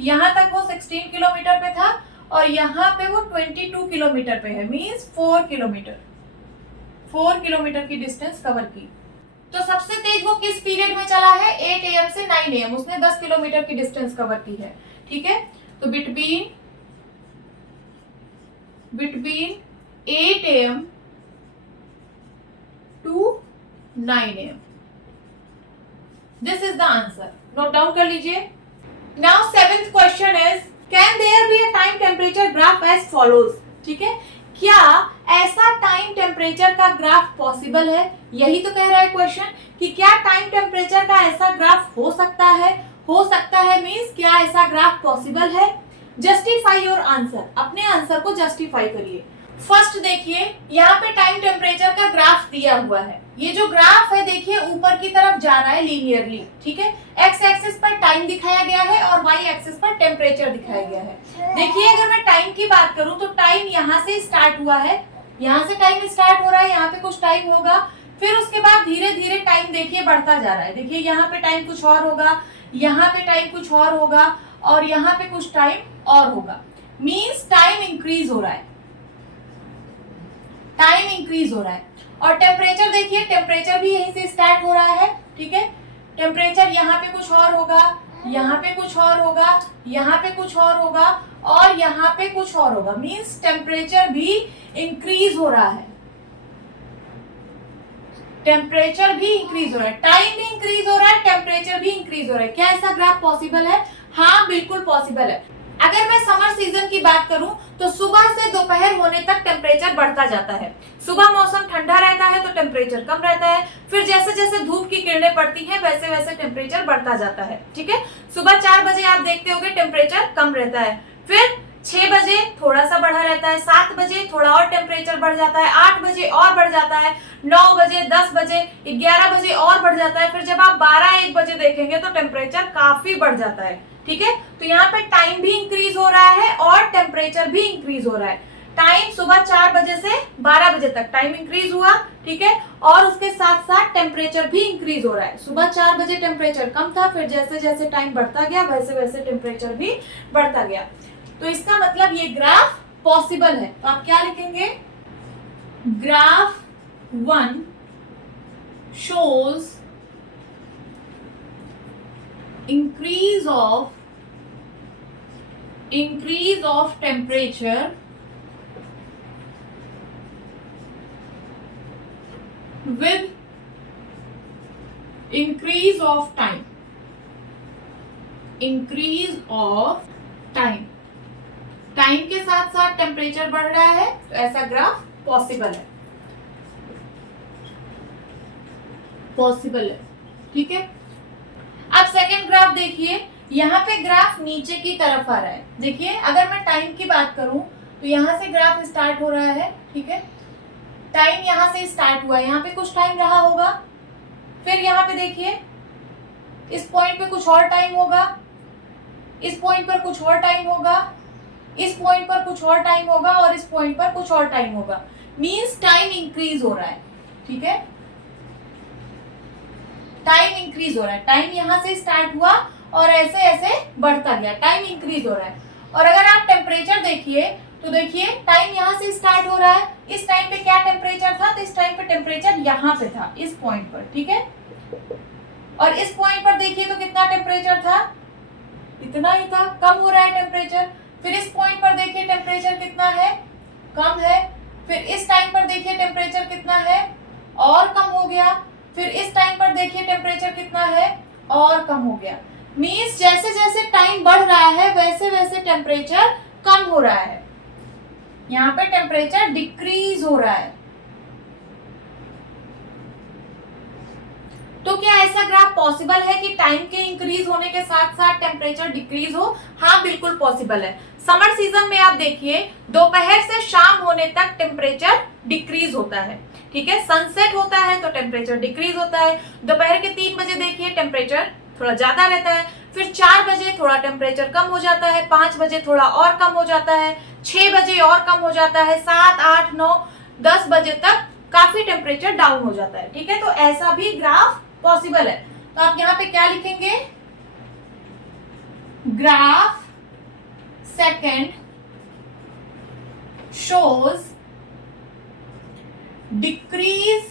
यहाँ तक वो 16 किलोमीटर पे था और यहाँ पे वो 22 किलोमीटर पे है मीन्स 4 किलोमीटर की डिस्टेंस कवर की। तो सबसे तेज वो किस पीरियड में चला है? 8 AM से 9 AM, उसने 10 किलोमीटर की डिस्टेंस कवर की है, ठीक है। तो between 8 AM to 9 AM, this is the answer. Note down कर लीजिए। Now 7th question is, can there be a time temperature graph as follows? ठीक है, क्या ऐसा टाइम टेम्परेचर का ग्राफ पॉसिबल है? यही तो कह रहा है क्वेश्चन कि क्या टाइम टेम्परेचर का ऐसा ग्राफ हो सकता है? हो सकता है मींस क्या ऐसा ग्राफ पॉसिबल है? जस्टिफाई योर आंसर, अपने आंसर को जस्टिफाई करिए। फर्स्ट देखिए यहाँ पे टाइम टेम्परेचर का ग्राफ दिया हुआ है। ये जो ग्राफ है देखिए ऊपर की तरफ जा रहा है लीनियरली, ठीक है। एक्स एक्सिस पर टाइम दिखाया गया है और वाई एक्सिस पर टेम्परेचर दिखाया गया है। देखिए अगर मैं टाइम की बात करूं तो टाइम यहाँ से स्टार्ट हुआ है, यहाँ से टाइम स्टार्ट हो रहा है, यहाँ पे कुछ टाइम होगा, फिर उसके बाद धीरे धीरे टाइम देखिए बढ़ता जा रहा है। देखिए यहाँ पे टाइम कुछ और होगा, यहाँ पे टाइम कुछ और होगा और यहाँ पे कुछ टाइम और होगा। मीन्स टाइम इंक्रीज हो रहा है, टाइम इंक्रीज हो रहा है। और टेम्परेचर देखिए, टेम्परेचर भी यहीं से स्टार्ट हो रहा है, ठीक है। टेम्परेचर यहाँ पे कुछ और होगा यहाँ पे कुछ और होगा, यहाँ पे कुछ और होगा और यहाँ पे कुछ और होगा। मींस टेम्परेचर भी इंक्रीज हो रहा है, टेम्परेचर भी इंक्रीज हो रहा है, टाइम भी इंक्रीज हो रहा है, टेम्परेचर भी इंक्रीज हो रहा है। क्या ऐसा ग्राफ पॉसिबल है? हाँ बिल्कुल पॉसिबल है। अगर मैं समर सीजन की बात करूं तो सुबह से दोपहर होने तक टेम्परेचर बढ़ता जाता है। सुबह मौसम ठंडा रहता है तो टेम्परेचर कम रहता है, फिर जैसे जैसे धूप की किरणें पड़ती हैं वैसे वैसे टेम्परेचर बढ़ता जाता है। ठीक है, सुबह 4 बजे आप देखते होंगे टेम्परेचर कम रहता है, फिर 6 बजे थोड़ा सा बढ़ा रहता है, 7 बजे थोड़ा और टेम्परेचर बढ़ जाता है, 8 बजे और बढ़ जाता है, 9 बजे, 10 बजे, 11 बजे और बढ़ जाता है, फिर जब आप 12-1 बजे देखेंगे तो टेम्परेचर काफी बढ़ जाता है। ठीक है, तो यहाँ पे टाइम भी इंक्रीज हो रहा है और टेम्परेचर भी इंक्रीज हो रहा है। टाइम सुबह 4 बजे से 12 बजे तक टाइम इंक्रीज हुआ, ठीक है, और उसके साथ साथ टेम्परेचर भी इंक्रीज हो रहा है। सुबह 4 बजे टेम्परेचर कम था, फिर जैसे जैसे टाइम बढ़ता गया वैसे वैसे टेम्परेचर भी बढ़ता गया। तो इसका मतलब ये ग्राफ पॉसिबल है। तो आप क्या लिखेंगे? Graph 1 shows increase of temperature with increase of time. Increase of time. Time के साथ साथ टेम्परेचर बढ़ रहा है, तो ऐसा ग्राफ पॉसिबल है, पॉसिबल है। ठीक है, अब सेकेंड ग्राफ देखिए, यहाँ पे ग्राफ नीचे की तरफ आ रहा है। देखिए, अगर मैं टाइम की बात करूं तो यहाँ से ग्राफ स्टार्ट हो रहा है। ठीक है, टाइम यहाँ से स्टार्ट हुआ, यहाँ पे कुछ टाइम रहा होगा, फिर यहाँ पे देखिए इस पॉइंट पे कुछ और टाइम होगा, इस पॉइंट पर कुछ और टाइम होगा, इस पॉइंट पर कुछ और टाइम होगा और इस पॉइंट पर कुछ और टाइम होगा। मींस टाइम इंक्रीज हो रहा है। ठीक है, टाइम इंक्रीज हो रहा है, टाइम यहाँ से स्टार्ट हुआ और ऐसे ऐसे बढ़ता गया, टाइम इंक्रीज हो रहा है। और अगर आप टेम्परेचर देखिए तो देखिए टाइम यहाँ से स्टार्ट हो रहा है, इस टाइम पे क्या टेम्परेचर था? तो इस टाइम पे टेम्परेचर यहाँ पे था, इस पॉइंट पर। ठीक है, और इस पॉइंट पर देखिए तो कितना टेम्परेचर था? इतना ही था, कम हो रहा है टेम्परेचर। फिर इस पॉइंट पर देखिए टेम्परेचर कितना है? कम है। फिर इस टाइम पर देखिए टेम्परेचर कितना है? और कम हो गया। फिर इस टाइम पर देखिए टेम्परेचर कितना है? और कम हो गया। मींस जैसे जैसे टाइम बढ़ रहा है वैसे वैसे टेम्परेचर कम हो रहा है, यहाँ पे टेम्परेचर डिक्रीज हो रहा है। तो क्या ऐसा ग्राफ पॉसिबल है कि टाइम के इंक्रीज होने के साथ साथ टेम्परेचर डिक्रीज हो? हाँ बिल्कुल पॉसिबल है। समर सीजन में आप देखिए दोपहर से शाम होने तक टेम्परेचर डिक्रीज होता है। ठीक है, सनसेट होता है तो टेम्परेचर डिक्रीज होता है। दोपहर के 3 बजे देखिए टेम्परेचर थोड़ा ज्यादा रहता है, फिर 4 बजे थोड़ा टेम्परेचर कम हो जाता है, 5 बजे थोड़ा और कम हो जाता है, 6 बजे और कम हो जाता है, 7, 8, 9, 10 बजे तक काफी टेम्परेचर डाउन हो जाता है। ठीक है, तो ऐसा भी ग्राफ पॉसिबल है। तो आप यहाँ पे क्या लिखेंगे? Graph second shows decrease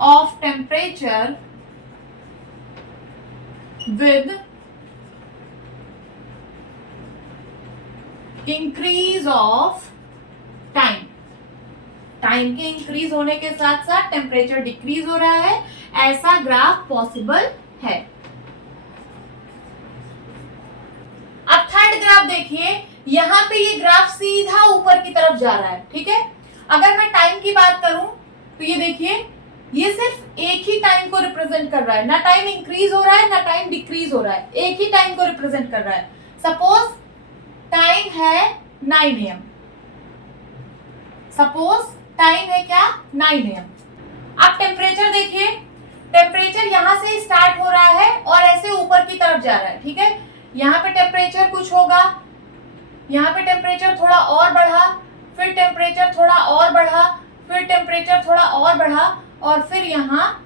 of temperature with increase of time. Time के इंक्रीज होने के साथ साथ टेम्परेचर डिक्रीज हो रहा है, ऐसा ग्राफ पॉसिबल है। अब थर्ड ग्राफ देखिए, यहाँ पे ये ग्राफ सीधा ऊपर की तरफ जा रहा है। ठीक है, अगर मैं टाइम की बात करूं तो ये देखिए ये सिर्फ एक ही टाइम को रिप्रेजेंट कर रहा है, ना टाइम इंक्रीज हो रहा है ना टाइम डिक्रीज हो रहा है, एक ही टाइम को रिप्रेजेंट कर रहा है। सपोज टाइम है 9 AM, सपोज टाइम है क्या? 9 AM। अब टेम्परेचर देखिए, टेम्परेचर यहाँ से स्टार्ट हो रहा है और ऐसे ऊपर की तरफ जा रहा है। ठीक है, यहाँ पे टेम्परेचर कुछ होगा, यहाँ पे टेम्परेचर थोड़ा और बढ़ा, फिर टेम्परेचर थोड़ा और बढ़ा, फिर टेम्परेचर थोड़ा और बढ़ा और फिर यहाँ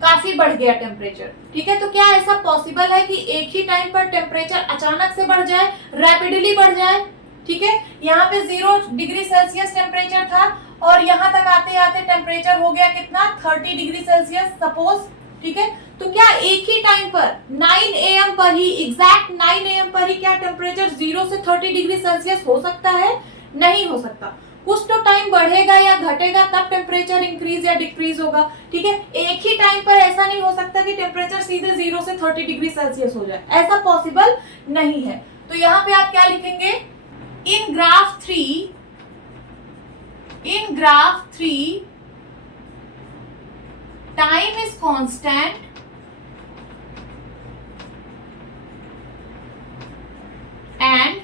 काफी बढ़ गया टेम्परेचर। ठीक है, तो क्या ऐसा पॉसिबल है कि एक ही टाइम पर टेम्परेचर अचानक से बढ़ जाए, रैपिडली बढ़ जाए? ठीक है, यहाँ पे 0 डिग्री सेल्सियस टेम्परेचर था और यहाँ तक आते आते टेम्परेचर हो गया कितना? 30 डिग्री सेल्सियस सपोज। ठीक है, तो क्या एक ही टाइम पर 9 AM पर ही, एग्जैक्ट 9 AM पर ही क्या टेम्परेचर 0 से 30 डिग्री सेल्सियस हो सकता है? नहीं हो सकता। कुछ तो टाइम बढ़ेगा या घटेगा तब टेम्परेचर इंक्रीज या डिक्रीज होगा, ठीक है। एक ही टाइम पर ऐसा नहीं हो सकता कि टेम्परेचर सीधे 0 से 30 डिग्री सेल्सियस हो जाए, ऐसा पॉसिबल नहीं है। तो यहाँ पे आप क्या लिखेंगे? In graph 3 time is constant and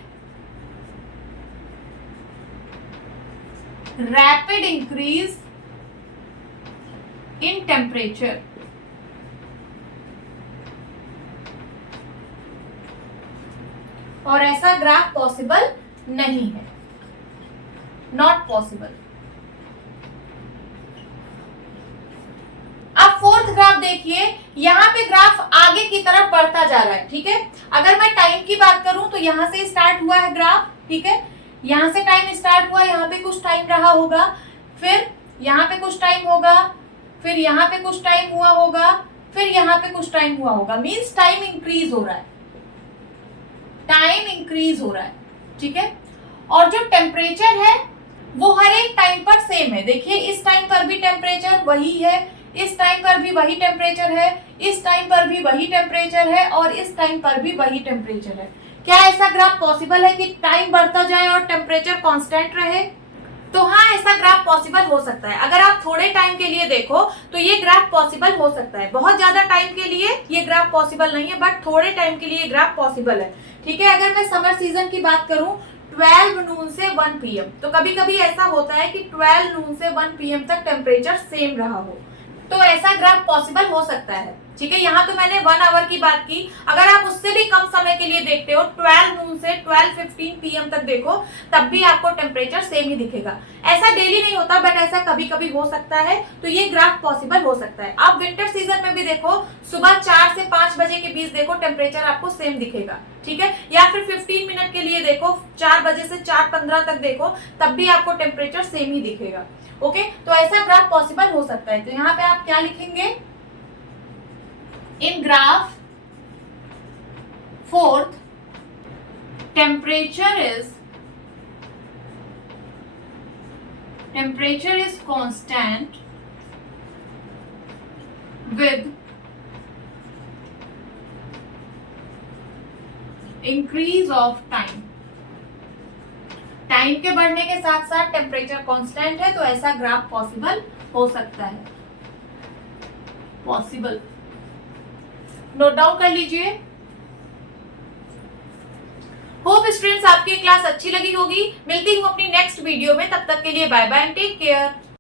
rapid increase in temperature. और ऐसा ग्राफ पॉसिबल नहीं है, नॉट पॉसिबल। अब फोर्थ ग्राफ देखिए, यहाँ पे ग्राफ आगे की तरफ बढ़ता जा रहा है, ठीक है। अगर मैं टाइम की बात करूं तो यहाँ से स्टार्ट हुआ है ग्राफ, ठीक है, यहाँ से टाइम स्टार्ट हुआ, यहाँ पे कुछ टाइम रहा होगा, फिर यहाँ पे कुछ टाइम होगा, फिर यहाँ पे कुछ टाइम हुआ होगा, फिर यहाँ पे कुछ टाइम हुआ होगा, मीन्स टाइम इंक्रीज हो रहा है, टाइम इंक्रीज हो रहा है, ठीक है। और जो टेम्परेचर है वो हर एक टाइम पर सेम है। देखिए इस टाइम पर भी टेम्परेचर वही है, इस टाइम पर भी वही टेम्परेचर है, इस टाइम पर भी वही टेम्परेचर है, और इस टाइम पर भी वही टेम्परेचर है। क्या ऐसा ग्राफ पॉसिबल है कि टाइम बढ़ता जाए और टेम्परेचर कांस्टेंट रहे? तो हाँ, ऐसा ग्राफ पॉसिबल हो सकता है। अगर आप थोड़े टाइम के लिए देखो तो ये ग्राफ पॉसिबल हो सकता है। बहुत ज्यादा टाइम के लिए ये ग्राफ पॉसिबल नहीं है, बट थोड़े टाइम के लिए ये ग्राफ पॉसिबल है, ठीक है। अगर मैं समर सीजन की बात करूं 12 नून से 1 PM, तो कभी कभी ऐसा होता है कि 12 नून से 1 PM तक टेम्परेचर सेम रहा हो, तो ऐसा ग्राफ पॉसिबल हो सकता है, ठीक है। यहाँ तो मैंने 1 आवर की बात की। अगर आप उससे भी कम समय के लिए देखते हो, 12 नून से 12:15 PM तक देखो, तब भी आपको टेम्परेचर सेम ही दिखेगा। ऐसा डेली नहीं होता, बट ऐसा कभी कभी हो सकता है, तो ये ग्राफ पॉसिबल हो सकता है। आप विंटर सीजन में भी देखो, सुबह 4 से 5 बजे के बीच देखो, टेम्परेचर आपको सेम दिखेगा, ठीक है। या फिर 15 मिनट के लिए देखो, 4 बजे से 4:15 तक देखो, तब भी आपको टेम्परेचर सेम ही दिखेगा, ओके। तो ऐसा ग्राफ पॉसिबल हो सकता है। तो यहाँ पे आप क्या लिखेंगे? In graph 4th temperature is constant with increase of time। Time के बढ़ने के साथ साथ टेम्परेचर कांस्टेंट है, तो ऐसा ग्राफ पॉसिबल हो सकता है, पॉसिबल। नोट डाउन कर लीजिए। होप स्टूडेंट्स आपकी क्लास अच्छी लगी होगी। मिलती हूँ अपनी नेक्स्ट वीडियो में, तब तक के लिए bye bye and take care.